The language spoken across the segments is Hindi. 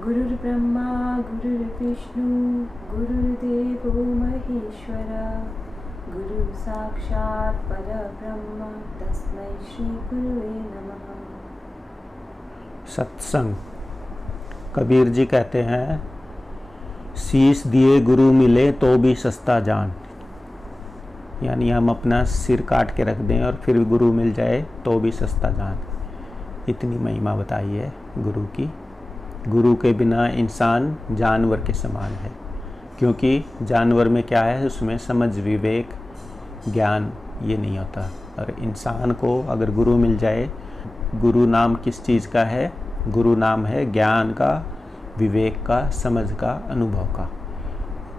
गुरुर्ब्रह्मा गुरुर्विष्णु गुरुर्देवो महेश्वरा गुरु साक्षात् परब्रह्म तस्मै श्री गुरुवे नमः। सत्संग। कबीर जी कहते हैं, शीश दिए गुरु मिले तो भी सस्ता जान। यानी हम अपना सिर काट के रख दें और फिर गुरु मिल जाए तो भी सस्ता जान। इतनी महिमा बताई है गुरु की। गुरु के बिना इंसान जानवर के समान है, क्योंकि जानवर में क्या है, उसमें समझ, विवेक, ज्ञान ये नहीं होता। और इंसान को अगर गुरु मिल जाए, गुरु नाम किस चीज़ का है? गुरु नाम है ज्ञान का, विवेक का, समझ का, अनुभव का।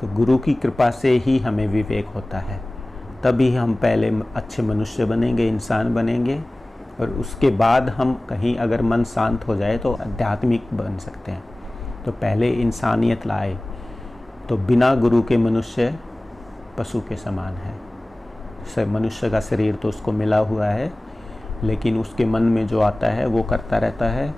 तो गुरु की कृपा से ही हमें विवेक होता है, तभी हम पहले अच्छे मनुष्य बनेंगे, इंसान बनेंगे, और उसके बाद हम कहीं अगर मन शांत हो जाए तो आध्यात्मिक बन सकते हैं। तो पहले इंसानियत लाए। तो बिना गुरु के मनुष्य पशु के समान है। मनुष्य का शरीर तो उसको मिला हुआ है, लेकिन उसके मन में जो आता है वो करता रहता है,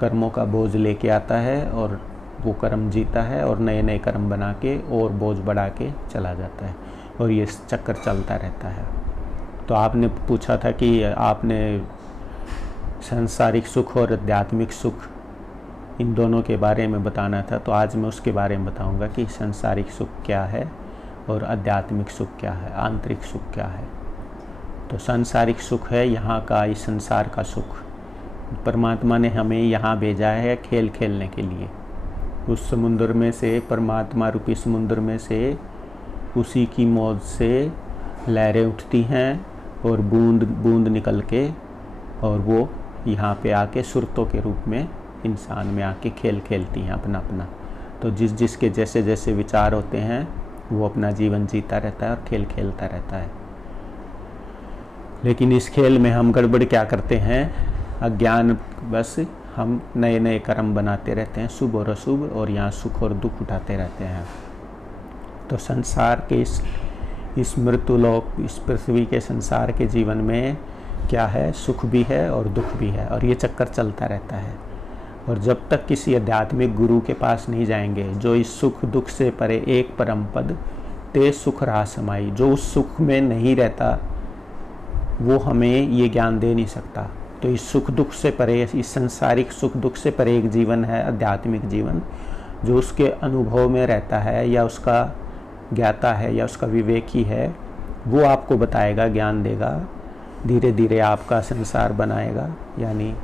कर्मों का बोझ लेके आता है और वो कर्म जीता है और नए नए कर्म बना के और बोझ बढ़ा के चला जाता है, और ये चक्कर चलता रहता है। तो आपने पूछा था कि आपने सांसारिक सुख और आध्यात्मिक सुख, इन दोनों के बारे में बताना था। तो आज मैं उसके बारे में बताऊंगा कि सांसारिक सुख क्या है और आध्यात्मिक सुख क्या है, आंतरिक सुख क्या है। तो सांसारिक सुख है यहाँ का, इस संसार का सुख। परमात्मा ने हमें यहाँ भेजा है खेल खेलने के लिए। उस समुद्र में से, परमात्मा रूपी समुद्र में से, उसी की मौज से लहरें उठती हैं और बूंद बूंद निकल के, और वो यहाँ पे आके सुरतों के रूप में इंसान में आके खेल खेलती हैं अपना अपना। तो जिसके जैसे जैसे विचार होते हैं वो अपना जीवन जीता रहता है और खेल खेलता रहता है। लेकिन इस खेल में हम गड़बड़ क्या करते हैं? अज्ञान, बस हम नए नए कर्म बनाते रहते हैं, शुभ और अशुभ, और यहाँ सुख और दुख उठाते रहते हैं। तो संसार के इस मृत्युलोक, इस पृथ्वी के संसार के जीवन में क्या है? सुख भी है और दुख भी है, और ये चक्कर चलता रहता है। और जब तक किसी आध्यात्मिक गुरु के पास नहीं जाएंगे, जो इस सुख दुख से परे एक परम पद ते सुख रहा समाई, जो उस सुख में नहीं रहता, वो हमें ये ज्ञान दे नहीं सकता। तो इस सुख दुख से परे, इस संसारिक सुख दुख से परे एक जीवन है, आध्यात्मिक जीवन, जो उसके अनुभव में रहता है या उसका ज्ञाता है या उसका विवेकी है। वो आपको बताएगा, ज्ञान देगा, धीरे धीरे आपका संसार बनाएगा। यानी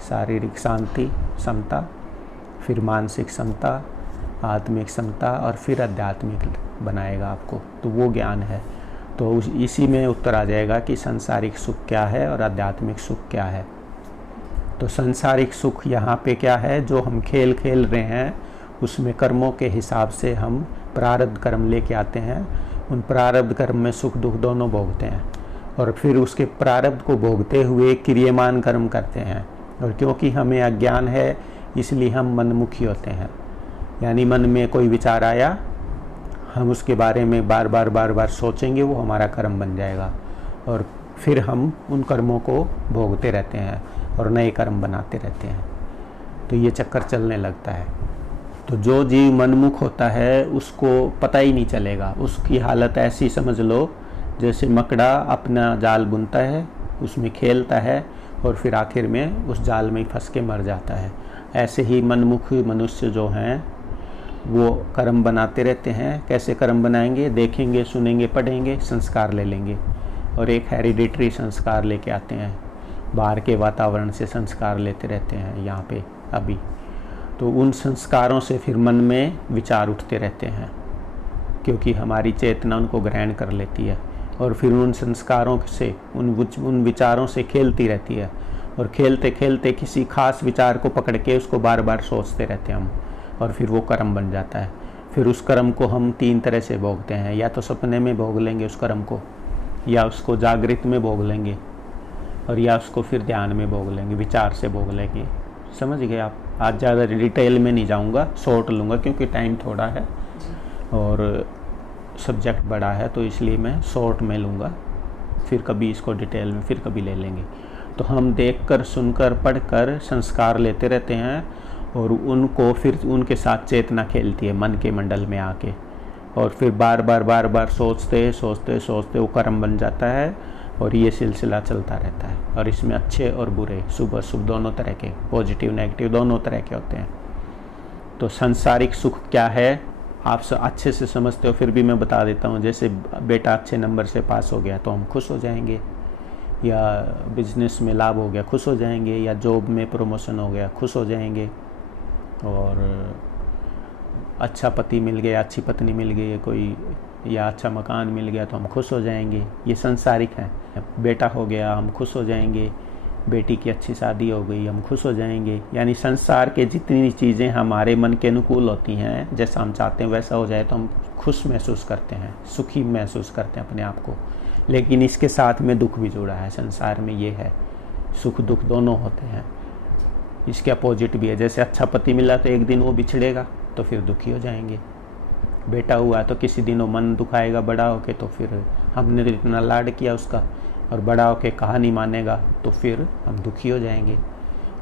शारीरिक शांति, समता, फिर मानसिक समता, आत्मिक समता, और फिर आध्यात्मिक बनाएगा आपको। तो वो ज्ञान है। तो इसी में उत्तर आ जाएगा कि सांसारिक सुख क्या है और आध्यात्मिक सुख क्या है। तो सांसारिक सुख यहाँ पे क्या है? जो हम खेल खेल रहे हैं, उसमें कर्मों के हिसाब से हम प्रारब्ध कर्म लेके आते हैं। उन प्रारब्ध कर्म में सुख दुख दोनों भोगते हैं, और फिर उसके प्रारब्ध को भोगते हुए क्रियमान कर्म करते हैं। और क्योंकि हमें अज्ञान है, इसलिए हम मनमुखी होते हैं। यानी मन में कोई विचार आया, हम उसके बारे में बार बार सोचेंगे, वो हमारा कर्म बन जाएगा, और फिर हम उन कर्मों को भोगते रहते हैं और नए कर्म बनाते रहते हैं। तो ये चक्कर चलने लगता है। तो जो जीव मनमुख होता है उसको पता ही नहीं चलेगा। उसकी हालत ऐसी समझ लो जैसे मकड़ा अपना जाल बुनता है, उसमें खेलता है, और फिर आखिर में उस जाल में फंस के मर जाता है। ऐसे ही मनमुख मनुष्य जो हैं वो कर्म बनाते रहते हैं। कैसे कर्म बनाएंगे? देखेंगे, सुनेंगे, पढ़ेंगे, संस्कार ले लेंगे, और एक हेरिडिटरी संस्कार लेके आते हैं। बाहर के वातावरण से संस्कार लेते रहते हैं यहाँ पे अभी। तो उन संस्कारों से फिर मन में विचार उठते रहते हैं, क्योंकि हमारी चेतना उनको ग्रहण कर लेती है, और फिर उन संस्कारों से, उन विचारों से खेलती रहती है, और खेलते खेलते किसी खास विचार को पकड़ के उसको बार बार सोचते रहते हैं हम, और फिर वो कर्म बन जाता है। फिर उस कर्म को हम 3 तरह से भोगते हैं। या तो सपने में भोग लेंगे उस कर्म को, या उसको जागृत में भोग लेंगे, और या उसको फिर ध्यान में भोग लेंगे, विचार से भोग लेंगे। समझ गए आप? आज ज़्यादा डिटेल में नहीं जाऊँगा, शॉर्ट लूँगा क्योंकि टाइम थोड़ा है और सब्जेक्ट बड़ा है, तो इसलिए मैं शॉर्ट में लूँगा। फिर कभी इसको डिटेल में फिर कभी ले लेंगे। तो हम देखकर, सुनकर, पढ़कर संस्कार लेते रहते हैं, और उनको फिर उनके साथ चेतना खेलती है मन के मंडल में आके, और फिर बार बार सोचते सोचते सोचते वो कर्म बन जाता है और ये सिलसिला चलता रहता है। और इसमें अच्छे और बुरे, शुभ अशुभ दोनों तरह के, पॉजिटिव नेगेटिव दोनों तरह के होते हैं। तो सांसारिक सुख क्या है आप अच्छे से समझते हो, फिर भी मैं बता देता हूँ। जैसे बेटा अच्छे नंबर से पास हो गया तो हम खुश हो जाएंगे, या बिजनेस में लाभ हो गया खुश हो जाएंगे, या जॉब में प्रमोशन हो गया खुश हो जाएंगे, और अच्छा पति मिल गया, अच्छी पत्नी मिल गई कोई, या अच्छा मकान मिल गया तो हम खुश हो जाएंगे। ये सांसारिक है। बेटा हो गया हम खुश हो जाएंगे, बेटी की अच्छी शादी हो गई हम खुश हो जाएंगे। यानी संसार के जितनी चीज़ें हमारे मन के अनुकूल होती हैं, जैसा हम चाहते हैं वैसा हो जाए तो हम खुश महसूस करते हैं, सुखी महसूस करते हैं अपने आप को। लेकिन इसके साथ में दुख भी जुड़ा है। संसार में ये है, सुख दुख दोनों होते हैं। इसके अपोजिट भी है। जैसे अच्छा पति मिला तो एक दिन वो बिछड़ेगा तो फिर दुखी हो जाएंगे। बेटा हुआ तो किसी दिन वो मन दुखाएगा, बड़ा होके तो फिर हमने तो इतना लाड किया उसका, और बड़ा होके कहा नहीं मानेगा तो फिर हम दुखी हो जाएंगे।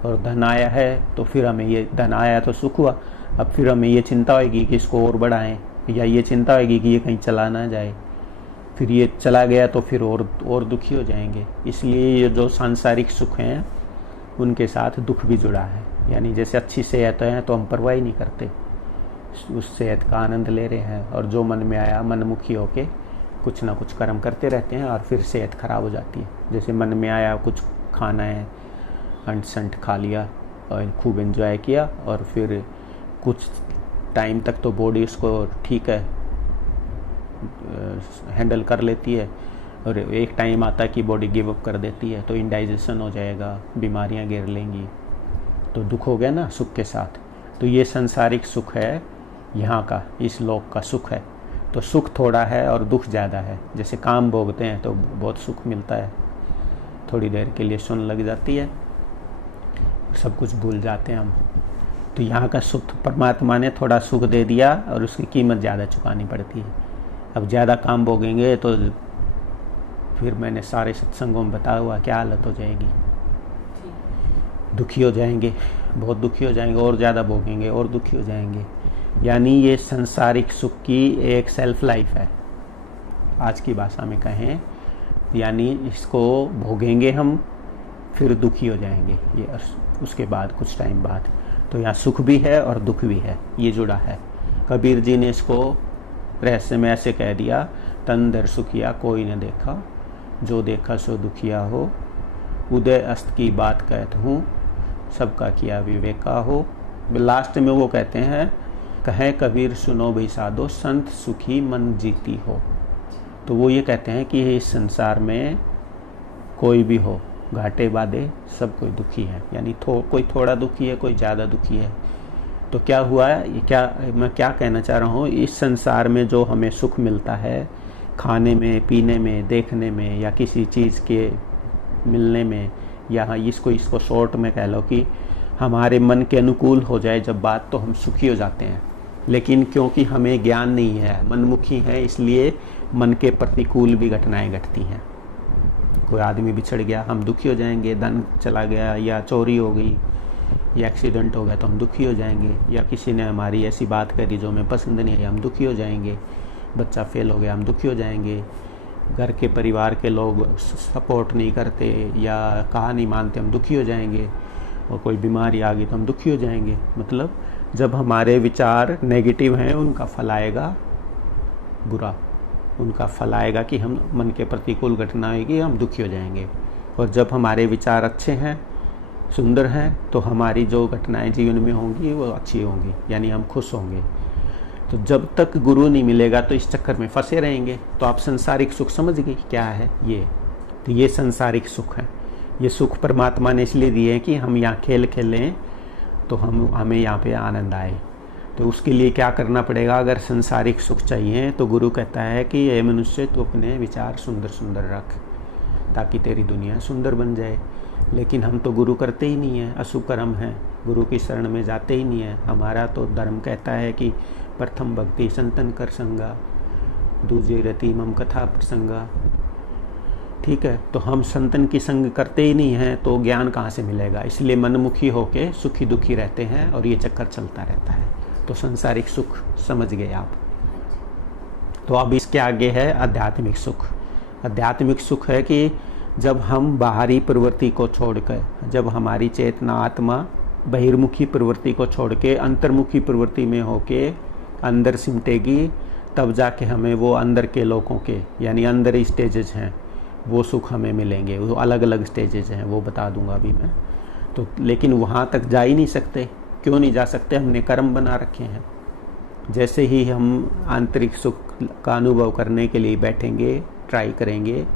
और धन आया है तो फिर हमें ये, धन आया तो सुख हुआ, अब फिर हमें ये चिंता होगी कि इसको और बढ़ाएं, या ये चिंता होगी कि ये कहीं चला ना जाए, फिर ये चला गया तो फिर और दुखी हो जाएंगे। इसलिए ये जो सांसारिक सुख हैं उनके साथ दुख भी जुड़ा है। यानी जैसे अच्छी सेहत है तो हम परवाह नहीं करते, उस सेहत का आनंद ले रहे हैं, और जो मन में आया मनमुखी होके कुछ ना कुछ कर्म करते रहते हैं और फिर सेहत खराब हो जाती है। जैसे मन में आया कुछ खाना है, अंट संट खा लिया और खूब एंजॉय किया, और फिर कुछ टाइम तक तो बॉडी उसको ठीक है हैंडल कर लेती है, और एक टाइम आता है कि बॉडी गिव अप कर देती है, तो इंडाइजेशन हो जाएगा, बीमारियां घेर लेंगी, तो दुख हो गया ना सुख के साथ। तो ये सांसारिक सुख है, यहाँ का इस लोक का सुख है। तो सुख थोड़ा है और दुख ज़्यादा है। जैसे काम भोगते हैं तो बहुत सुख मिलता है, थोड़ी देर के लिए सुन लग जाती है, सब कुछ भूल जाते हैं हम। तो यहाँ का सुख परमात्मा ने थोड़ा सुख दे दिया और उसकी कीमत ज़्यादा चुकानी पड़ती है। अब ज़्यादा काम भोगेंगे तो फिर मैंने सारे सत्संगों में बताया हुआ क्या हालत हो जाएगी, दुखी हो जाएंगे, बहुत दुखी हो जाएंगे, और ज़्यादा भोगेंगे और दुखी हो जाएंगे। यानी ये संसारिक सुख की एक सेल्फ लाइफ है, आज की भाषा में कहें। यानी इसको भोगेंगे हम, फिर दुखी हो जाएंगे ये उसके बाद कुछ टाइम बाद। तो यहाँ सुख भी है और दुख भी है, ये जुड़ा है। कबीर जी ने इसको रहस्य में ऐसे कह दिया, तन दर सुखिया कोई न देखा, जो देखा सो दुखिया हो, उदय अस्त की बात कहता हूँ, सबका किया विवेका हो। लास्ट में वो कहते हैं, कहें कबीर सुनो भी साधो, संत सुखी मन जीती हो। तो वो ये कहते हैं कि इस संसार में कोई भी हो, घाटे बादे सब कोई दुखी है। यानी कोई थोड़ा दुखी है, कोई ज़्यादा दुखी है। तो क्या हुआ है, मैं क्या कहना चाह रहा हूँ, इस संसार में जो हमें सुख मिलता है, खाने में, पीने में, देखने में, या किसी चीज़ के मिलने में, या इसको शॉर्ट में कह लो कि हमारे मन के अनुकूल हो जाए जब बात, तो हम सुखी हो जाते हैं। लेकिन क्योंकि हमें ज्ञान नहीं है, मनमुखी है, इसलिए मन के प्रतिकूल भी घटनाएं घटती हैं। कोई आदमी बिछड़ गया हम दुखी हो जाएंगे, धन चला गया, या चोरी हो गई, या एक्सीडेंट हो गया तो हम दुखी हो जाएंगे, या किसी ने हमारी ऐसी बात करी जो हमें पसंद नहीं आई, हम दुखी हो जाएंगे, बच्चा फेल हो गया हम दुखी हो जाएंगे, घर के परिवार के लोग सपोर्ट नहीं करते या कहा नहीं मानते, हम दुखी हो जाएंगे, और कोई बीमारी आ गई तो हम दुखी हो जाएंगे। मतलब जब हमारे विचार नेगेटिव हैं, उनका फल आएगा बुरा, उनका फल आएगा कि हम मन के प्रतिकूल घटना आएगी, हम दुखी हो जाएंगे। और जब हमारे विचार अच्छे हैं, सुंदर हैं, तो हमारी जो घटनाएं जीवन में होंगी वो अच्छी होंगी, यानी हम खुश होंगे। तो जब तक गुरु नहीं मिलेगा तो इस चक्कर में फंसे रहेंगे। तो आप संसारिक सुख समझ गए क्या है ये? तो ये संसारिक सुख है। ये सुख परमात्मा ने इसलिए दिए हैं कि हम यहाँ खेल खेलें तो हमें यहाँ पे आनंद आए। तो उसके लिए क्या करना पड़ेगा? अगर संसारिक सुख चाहिए तो गुरु कहता है कि ये मनुष्य तो अपने विचार सुंदर सुंदर रख, ताकि तेरी दुनिया सुंदर बन जाए। लेकिन हम तो गुरु करते ही नहीं हैं, अशुभ कर्म है, गुरु की शरण में जाते ही नहीं है। हमारा तो धर्म कहता है कि प्रथम भक्ति संतन कर संगा, दूजे रति मम कथा प्रसंगा, ठीक है। तो हम संतन की संग करते ही नहीं हैं तो ज्ञान कहाँ से मिलेगा। इसलिए मनमुखी होके सुखी दुखी रहते हैं और ये चक्कर चलता रहता है। तो सांसारिक सुख समझ गए आप। तो अब इसके आगे है आध्यात्मिक सुख। आध्यात्मिक सुख है कि जब हम बाहरी प्रवृत्ति को छोड़कर, जब हमारी चेतना आत्मा बहिर्मुखी प्रवृत्ति को छोड़ के अंतर्मुखी प्रवृत्ति में होके अंदर सिमटेगी, तब जाके हमें वो अंदर के लोगों के यानी अंदर स्टेजेस हैं वो सुख हमें मिलेंगे। वो अलग अलग स्टेजेस हैं, वो बता दूंगा अभी मैं। तो लेकिन वहाँ तक जा ही नहीं सकते। क्यों नहीं जा सकते? हमने कर्म बना रखे हैं। जैसे ही हम आंतरिक सुख का अनुभव करने के लिए बैठेंगे, ट्राई करेंगे,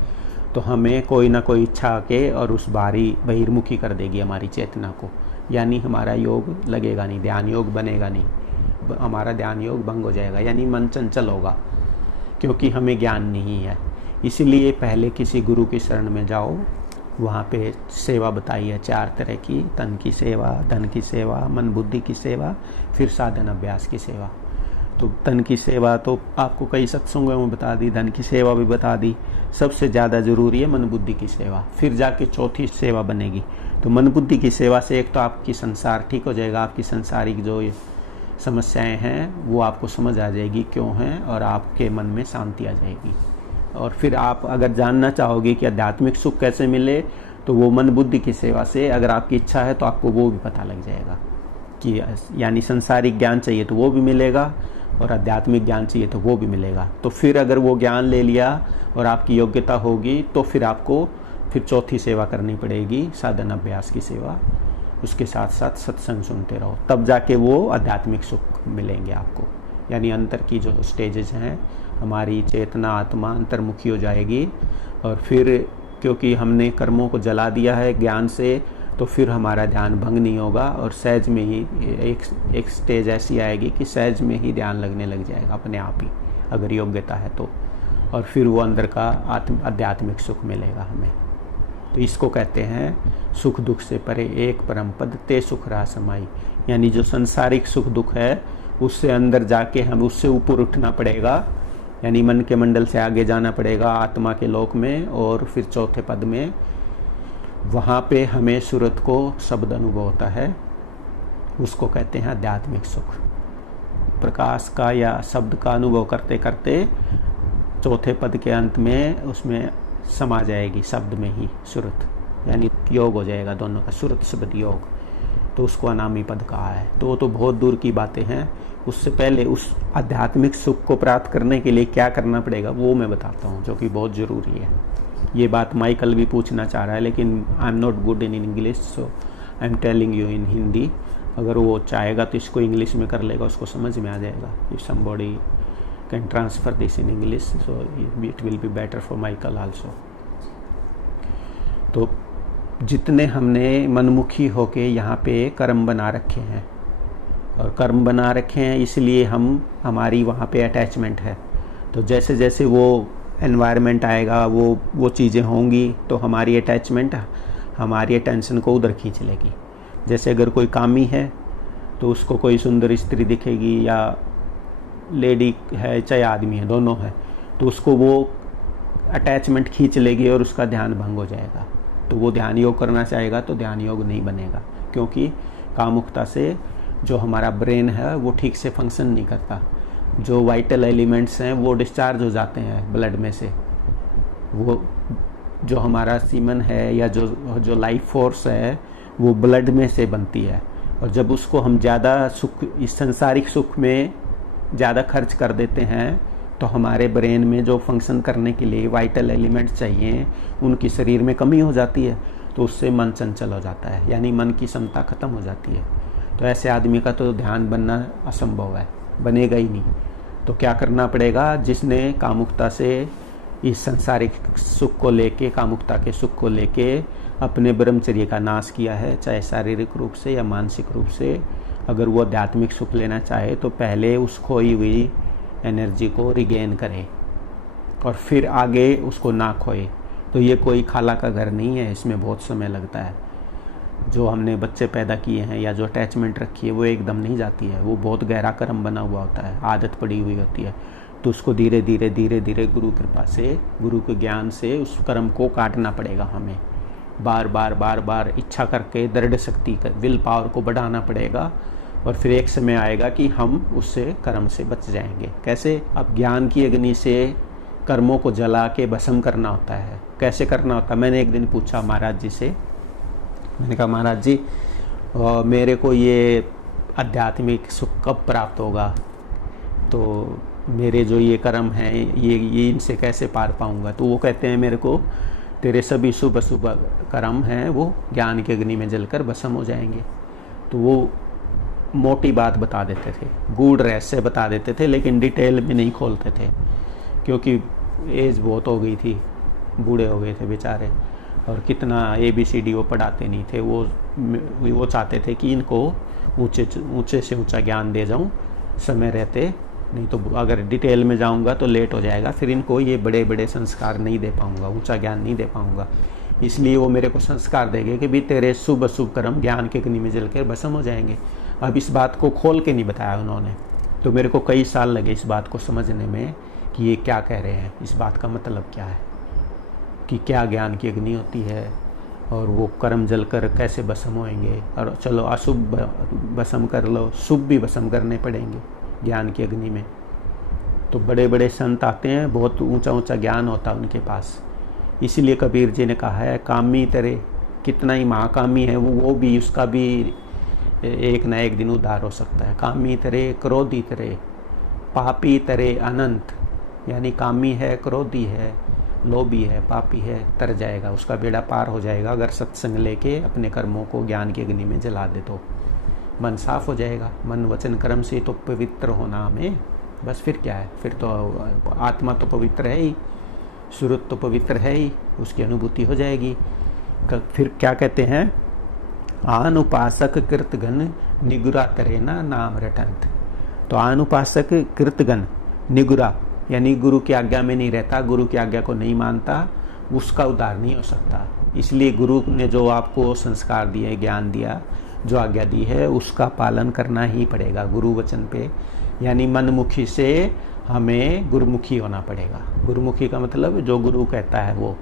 तो हमें कोई ना कोई इच्छा आके और उस बाहरी बहिर्मुखी कर देगी हमारी चेतना को। यानी हमारा योग लगेगा नहीं, ध्यान योग बनेगा नहीं, हमारा ध्यान योग भंग हो जाएगा, यानी मन चंचल होगा, क्योंकि हमें ज्ञान नहीं है। इसीलिए पहले किसी गुरु की शरण में जाओ। वहाँ पे सेवा बताई है 4 तरह की: तन की सेवा, धन की सेवा, मन बुद्धि की सेवा, फिर साधन अभ्यास की सेवा। तो तन की सेवा तो आपको कई सत्संगों में बता दी, धन की सेवा भी बता दी। सबसे ज़्यादा ज़रूरी है मन बुद्धि की सेवा, फिर जाके चौथी सेवा बनेगी। तो मन बुद्धि की सेवा से एक तो आपकी संसार ठीक हो जाएगा, आपकी संसारिक जो समस्याएं हैं वो आपको समझ आ जाएगी क्यों हैं, और आपके मन में शांति आ जाएगी। और फिर आप अगर जानना चाहोगे कि आध्यात्मिक सुख कैसे मिले, तो वो मन बुद्धि की सेवा से अगर आपकी इच्छा है तो आपको वो भी पता लग जाएगा कि यानी संसारिक ज्ञान चाहिए तो वो भी मिलेगा और आध्यात्मिक ज्ञान चाहिए तो वो भी मिलेगा। तो फिर अगर वो ज्ञान ले लिया और आपकी योग्यता होगी तो फिर आपको फिर चौथी सेवा करनी पड़ेगी, साधन अभ्यास की सेवा। उसके साथ साथ सत्संग सुनते रहो, तब जाके वो आध्यात्मिक सुख मिलेंगे आपको। यानी अंतर की जो स्टेजेस हैं, हमारी चेतना आत्मा अंतर्मुखी हो जाएगी। और फिर क्योंकि हमने कर्मों को जला दिया है ज्ञान से, तो फिर हमारा ध्यान भंग नहीं होगा और सहज में ही एक स्टेज ऐसी आएगी कि सहज में ही ध्यान लगने लग जाएगा अपने आप ही, अगर योग्यता है तो। और फिर वो अंदर का आध्यात्मिक सुख मिलेगा हमें। तो इसको कहते हैं सुख दुख से परे एक परम पद ते सुख रहा समाई। यानी जो संसारिक सुख दुख है उससे अंदर जाके हम उससे ऊपर उठना पड़ेगा, यानी मन के मंडल से आगे जाना पड़ेगा आत्मा के लोक में। और फिर चौथे पद में वहाँ पे हमें सूरत को शब्द अनुभव होता है, उसको कहते हैं आध्यात्मिक सुख। प्रकाश का या शब्द का अनुभव करते करते चौथे पद के अंत में उसमें समा जाएगी शब्द में ही सूरत, यानी योग हो जाएगा दोनों का, सूरत शब्द योग। तो उसको अनामी पद कहा है। तो वो तो बहुत दूर की बातें हैं। उससे पहले उस आध्यात्मिक सुख को प्राप्त करने के लिए क्या करना पड़ेगा वो मैं बताता हूँ, जो कि बहुत ज़रूरी है। ये बात माइकल भी पूछना चाह रहा है, लेकिन I am not good in English, so I am telling you in Hindi. अगर वो चाहेगा तो इसको इंग्लिश में कर लेगा, उसको समझ में आ जाएगा। If somebody can transfer this in English, so it will be better for Michael also. तो जितने हमने मनमुखी होके यहाँ पे कर्म बना रखे हैं, और कर्म बना रखे हैं इसलिए हमारी वहाँ पे अटैचमेंट है। तो जैसे जैसे वो एनवायरनमेंट आएगा, वो चीज़ें होंगी, तो हमारी अटैचमेंट हमारी अटेंशन को उधर खींच लेगी। जैसे अगर कोई कामी है तो उसको कोई सुंदर स्त्री दिखेगी, या लेडी है चाहे आदमी है, दोनों है, तो उसको वो अटैचमेंट खींच लेगी और उसका ध्यान भंग हो जाएगा। तो वो ध्यान योग करना चाहेगा तो ध्यान योग नहीं बनेगा, क्योंकि कामुकता से जो हमारा ब्रेन है वो ठीक से फंक्शन नहीं करता। जो वाइटल एलिमेंट्स हैं वो डिस्चार्ज हो जाते हैं ब्लड में से। वो जो हमारा सीमन है या जो लाइफ फोर्स है वो ब्लड में से बनती है। और जब उसको हम ज़्यादा सुख, इस संसारिक सुख में ज़्यादा खर्च कर देते हैं, तो हमारे ब्रेन में जो फंक्शन करने के लिए वाइटल एलिमेंट्स चाहिए उनकी शरीर में कमी हो जाती है। तो उससे मन चंचल हो जाता है, यानी मन की क्षमता खत्म हो जाती है। तो ऐसे आदमी का तो ध्यान बनना असंभव है, बनेगा ही नहीं। तो क्या करना पड़ेगा? जिसने कामुकता से इस संसारिक सुख को लेके, कामुकता के सुख को लेके अपने ब्रह्मचर्य का नाश किया है, चाहे शारीरिक रूप से या मानसिक रूप से, अगर वो आध्यात्मिक सुख लेना चाहे तो पहले उस खोई हुई एनर्जी को रिगेन करे और फिर आगे उसको ना खोए। तो ये कोई खाला का घर नहीं है, इसमें बहुत समय लगता है। जो हमने बच्चे पैदा किए हैं या जो अटैचमेंट रखी है वो एकदम नहीं जाती है, वो बहुत गहरा कर्म बना हुआ होता है, आदत पड़ी हुई होती है। तो उसको धीरे धीरे धीरे धीरे गुरु कृपा से, गुरु के ज्ञान से उस कर्म को काटना पड़ेगा हमें। बार बार बार बार इच्छा करके दृढ़ शक्ति का विल पावर को बढ़ाना पड़ेगा, और फिर एक समय आएगा कि हम उससे कर्म से बच जाएंगे। कैसे? अब ज्ञान की अग्नि से कर्मों को जला के भस्म करना होता है। कैसे करना होता है? मैंने एक दिन पूछा महाराज जी से, मैंने कहा महाराज जी मेरे को ये आध्यात्मिक सुख कब प्राप्त होगा? तो मेरे जो ये कर्म हैं ये इनसे कैसे पार पाऊंगा? तो वो कहते हैं मेरे को तेरे सभी शुभ अशुभ कर्म हैं वो ज्ञान की अग्नि में जलकर भस्म हो जाएंगे। तो वो मोटी बात बता देते थे, गूढ़ रहस्य बता देते थे, लेकिन डिटेल में नहीं खोलते थे, क्योंकि एज बहुत हो गई थी, बूढ़े हो गए थे बेचारे, और कितना ABCD वो पढ़ाते नहीं थे। वो चाहते थे कि इनको ऊंचे से ऊंचा ज्ञान दे जाऊं समय रहते, नहीं तो अगर डिटेल में जाऊंगा तो लेट हो जाएगा, फिर इनको ये बड़े बड़े संस्कार नहीं दे पाऊंगा, ऊंचा ज्ञान नहीं दे पाऊंगा। इसलिए वो मेरे को संस्कार देंगे कि भी तेरे शुभ अशुभ कर्म ज्ञान के अग्नि में जलकर भस्म हो जाएंगे। अब इस बात को खोल के नहीं बताया उन्होंने, तो मेरे को कई साल लगे इस बात को समझने में कि ये क्या कह रहे हैं, इस बात का मतलब क्या है, कि क्या ज्ञान की अग्नि होती है और वो कर्म जलकर कैसे भस्म होएंगे। और चलो अशुभ भस्म कर लो, शुभ भी भस्म करने पड़ेंगे ज्ञान की अग्नि में। तो बड़े बड़े संत आते हैं, बहुत ऊंचा ऊंचा ज्ञान होता है उनके पास। इसीलिए कबीर जी ने कहा है कामी तेरे, कितना ही महाकामी है वो भी, उसका भी एक न एक दिन उद्धार हो सकता है। कामी तेरे, क्रोधी तेरे, पापी तेरे अनंत, यानी कामी है, क्रोधी है, लोभी है, पापी है, तर जाएगा, उसका बेड़ा पार हो जाएगा अगर सत्संग लेके अपने कर्मों को ज्ञान की अग्नि में जला दे तो। मन साफ हो जाएगा, मन वचन कर्म से तो पवित्र होना हमें, बस फिर क्या है, फिर तो आत्मा तो पवित्र है ही, सुरत तो पवित्र है ही, उसकी अनुभूति हो जाएगी। फिर क्या कहते हैं? आनुपासक कृतगन निगुरा तरेना नाम रटंत। तो आनुपासक कृतगन निगुरा, यानी गुरु की आज्ञा में नहीं रहता, गुरु की आज्ञा को नहीं मानता, उसका उद्धार नहीं हो सकता। इसलिए गुरु ने जो आपको संस्कार दिए, ज्ञान दिया, जो आज्ञा दी है, उसका पालन करना ही पड़ेगा गुरु वचन पे। यानी मनमुखी से हमें गुरुमुखी होना पड़ेगा। गुरुमुखी का मतलब जो गुरु कहता है वो,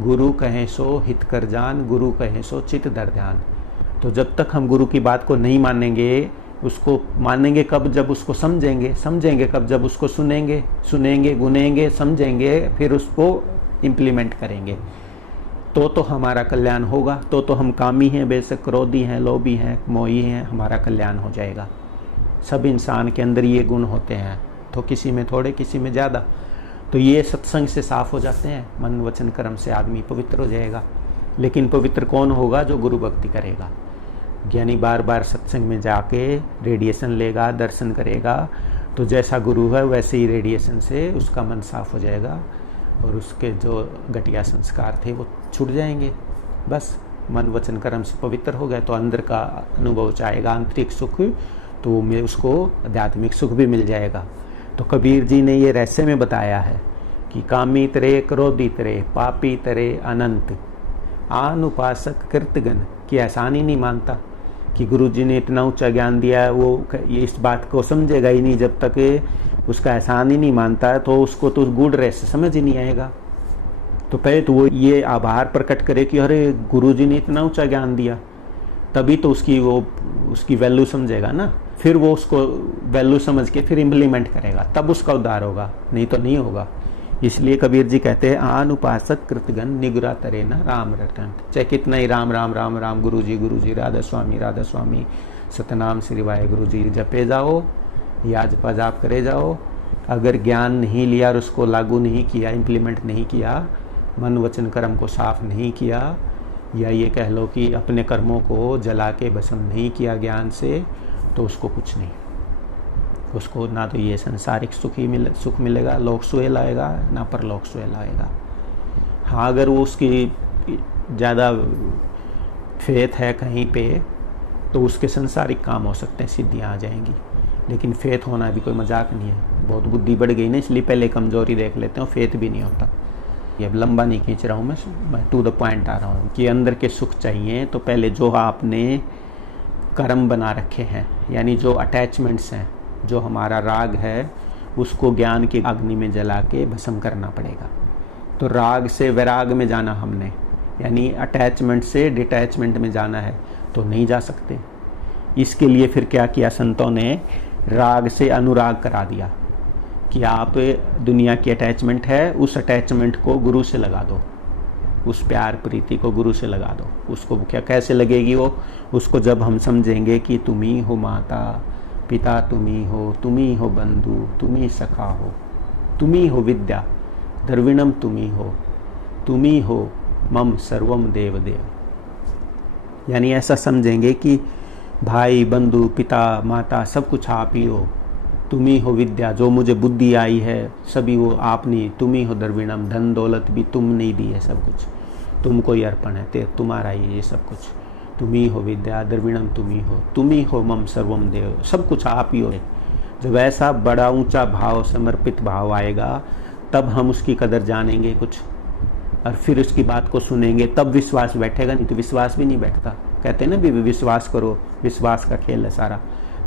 गुरु कहे सो हित कर जान, गुरु कहे सो चित धर ध्यान। तो जब तक हम गुरु की बात को नहीं मानेंगे, उसको मानेंगे कब? जब उसको समझेंगे। समझेंगे कब? जब उसको सुनेंगे, गुनेंगे, समझेंगे, फिर उसको इम्प्लीमेंट करेंगे, तो हमारा कल्याण होगा। तो हम कामी हैं, बेशक क्रोधी हैं, लोभी हैं, मोही हैं, हमारा कल्याण हो जाएगा। सब इंसान के अंदर ये गुण होते हैं, तो किसी में थोड़े, किसी में ज़्यादा। तो ये सत्संग से साफ हो जाते हैं, मन वचन कर्म से आदमी पवित्र हो जाएगा। लेकिन पवित्र कौन होगा? जो गुरु भक्ति करेगा, ज्ञानी बार बार सत्संग में जाके रेडिएशन लेगा, दर्शन करेगा, तो जैसा गुरु है वैसे ही रेडिएशन से उसका मन साफ हो जाएगा और उसके जो घटिया संस्कार थे वो छूट जाएंगे। बस मन वचन कर्म से पवित्र हो गए तो अंदर का अनुभव चाहेगा, आंतरिक सुख, तो में उसको आध्यात्मिक सुख भी मिल जाएगा। तो कबीर जी ने ये रहस्य में बताया है कि कामी तरे, क्रोधी तरे, पापी तरे अनंत, आनुपासक कृतगन, कि एहसान ही नहीं मानता कि गुरु जी ने इतना ऊंचा ज्ञान दिया है, वो इस बात को समझेगा ही नहीं जब तक उसका एहसान ही नहीं मानता है, तो उसको तो गूढ़ रहस्य समझ ही नहीं आएगा। तो पहले तो वो ये आभार प्रकट करे कि अरे गुरु जी ने इतना ऊंचा ज्ञान दिया, तभी तो उसकी वैल्यू समझेगा ना। फिर वो उसको वैल्यू समझ के फिर इम्प्लीमेंट करेगा, तब उसका उद्धार होगा, नहीं तो नहीं होगा। इसलिए कबीर जी कहते हैं आनुपासक कृतगन निगुरा तरे न राम रटन। चाहे कितना ही राम राम राम राम, गुरु जी राधा स्वामी सतनाम श्री वाहेगुरु जी जपे जाओ या जपा जाप करे जाओ, अगर ज्ञान नहीं लिया और उसको लागू नहीं किया, इम्प्लीमेंट नहीं किया, मन वचन कर्म को साफ नहीं किया, या ये कह लो कि अपने कर्मों को जला के भस्म नहीं किया ज्ञान से, तो उसको कुछ नहीं, उसको ना तो ये सांसारिक सुख मिलेगा, लोक सुहेल आएगा, ना परलोक सुहेल आएगा। हाँ, अगर वो उसकी ज़्यादा फेथ है कहीं पे, तो उसके सांसारिक काम हो सकते हैं, सिद्धियाँ आ जाएंगी। लेकिन फेथ होना भी कोई मजाक नहीं है। बहुत बुद्धि बढ़ गई ना, इसलिए पहले कमज़ोरी देख लेते हैं, फेथ भी नहीं होता। ये अब लंबा नहीं खींच रहा हूँ मैं टू द पॉइंट आ रहा हूँ कि अंदर के सुख चाहिए तो पहले जो आपने कर्म बना रखे हैं, यानी जो अटैचमेंट्स हैं, जो हमारा राग है, उसको ज्ञान की अग्नि में जला के भस्म करना पड़ेगा। तो राग से वैराग में जाना हमने, यानी अटैचमेंट से डिटैचमेंट में जाना है, तो नहीं जा सकते। इसके लिए फिर क्या किया संतों ने, राग से अनुराग करा दिया कि आप दुनिया की अटैचमेंट है, उस अटैचमेंट को गुरु से लगा दो, उस प्यार प्रीति को गुरु से लगा दो। उसको क्या कैसे लगेगी वो, उसको जब हम समझेंगे कि तुम ही हो माता पिता, तुम ही हो बंधु, तुम ही सखा हो, तुम ही हो विद्या द्रविणम, तुम ही हो मम सर्वम देव देव। यानी ऐसा समझेंगे कि भाई बंधु पिता माता सब कुछ आप ही हो, तुम ही हो विद्या, जो मुझे बुद्धि आई है सभी वो आप नहीं, तुम ही हो द्रविणम, धन दौलत भी तुम नहीं दी है, सब कुछ तुमको ही अर्पण है, तुम्हारा ही ये सब कुछ, तुम ही हो विद्या द्रविणम, तुम ही हो मम सर्वम देव, सब कुछ आप ही हो। जब ऐसा बड़ा ऊंचा भाव समर्पित भाव आएगा तब हम उसकी कदर जानेंगे कुछ, और फिर उसकी बात को सुनेंगे, तब विश्वास बैठेगा, नहीं तो विश्वास भी नहीं बैठता। कहते हैं ना भी विश्वास करो, विश्वास का खेल है सारा।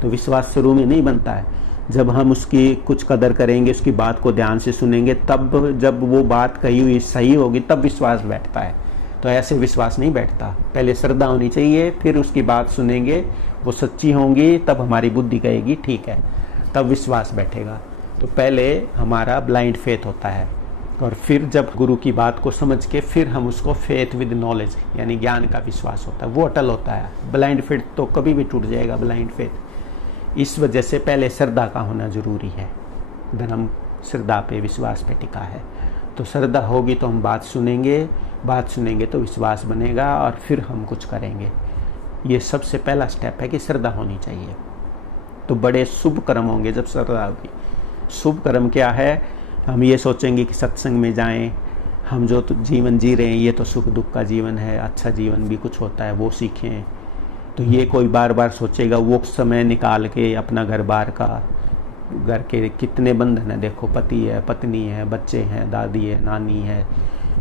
तो विश्वास शुरू में नहीं बनता है, जब हम उसकी कुछ कदर करेंगे, उसकी बात को ध्यान से सुनेंगे, तब जब वो बात कही हुई सही होगी तब विश्वास बैठता है। तो ऐसे विश्वास नहीं बैठता, पहले श्रद्धा होनी चाहिए, फिर उसकी बात सुनेंगे, वो सच्ची होंगी, तब हमारी बुद्धि कहेगी ठीक है, तब विश्वास बैठेगा। तो पहले हमारा ब्लाइंड फेथ होता है, और फिर जब गुरु की बात को समझ के फिर हम उसको फेथ विद नॉलेज यानी ज्ञान का विश्वास होता है, वो अटल होता है। ब्लाइंड फेथ तो कभी भी टूट जाएगा, ब्लाइंड फेथ। इस वजह से पहले श्रद्धा का होना जरूरी है, धर्म श्रद्धा पे विश्वास पे टिका है। तो श्रद्धा होगी तो हम बात सुनेंगे तो विश्वास बनेगा, और फिर हम कुछ करेंगे। ये सबसे पहला स्टेप है कि श्रद्धा होनी चाहिए। तो बड़े शुभ कर्म होंगे जब श्रद्धा होगी। शुभ कर्म क्या है, हम ये सोचेंगे कि सत्संग में जाएं, हम जो तो जीवन जी रहे हैं ये तो सुख दुख का जीवन है, अच्छा जीवन भी कुछ होता है वो सीखें। तो ये कोई बार बार सोचेगा, वो समय निकाल के अपना घर बार का, घर के कितने बंधन है, देखो पति है पत्नी है बच्चे हैं दादी है नानी है,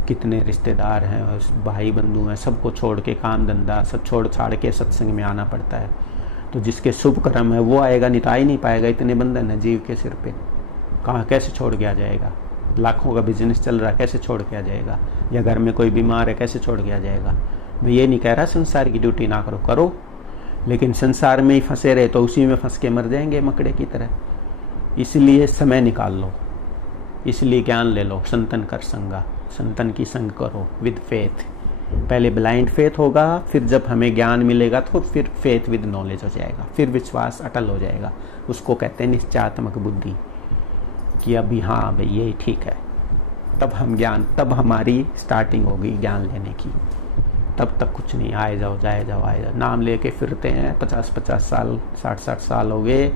कितने रिश्तेदार हैं भाई बंधु हैं, सबको छोड़ के काम धंधा सब छोड़ छाड़ के सत्संग में आना पड़ता है। तो जिसके शुभ कर्म है वो आएगा, नहीं तो आ ही नहीं पाएगा, इतने बंधन है जीव के सिर पे, कहाँ कैसे छोड़ के आ जाएगा। लाखों का बिजनेस चल रहा है, कैसे छोड़ के आ जाएगा, या घर में कोई बीमार है कैसे छोड़ के आ जाएगा। मैं ये नहीं कह रहा संसार की ड्यूटी ना करो, करो, लेकिन संसार में ही फंसे रहे तो उसी में फंस के मर जाएंगे मकड़े की तरह। इसलिए समय निकाल लो, इसलिए ज्ञान ले लो, संतन कर संगा, संतन की संग करो विद फेथ। पहले ब्लाइंड फेथ होगा, फिर जब हमें ज्ञान मिलेगा तो फिर फेथ विद नॉलेज हो जाएगा, फिर विश्वास अटल हो जाएगा। उसको कहते हैं निश्चयात्मक बुद्धि, कि अभी हाँ भाई यही ठीक है। तब हम ज्ञान, तब हमारी स्टार्टिंग होगी ज्ञान लेने की। तब तक कुछ नहीं, आए जाओ जाए जाओ आए जाओ, नाम लेके फिरते हैं 50-50 साल 60-60 साल हो गए,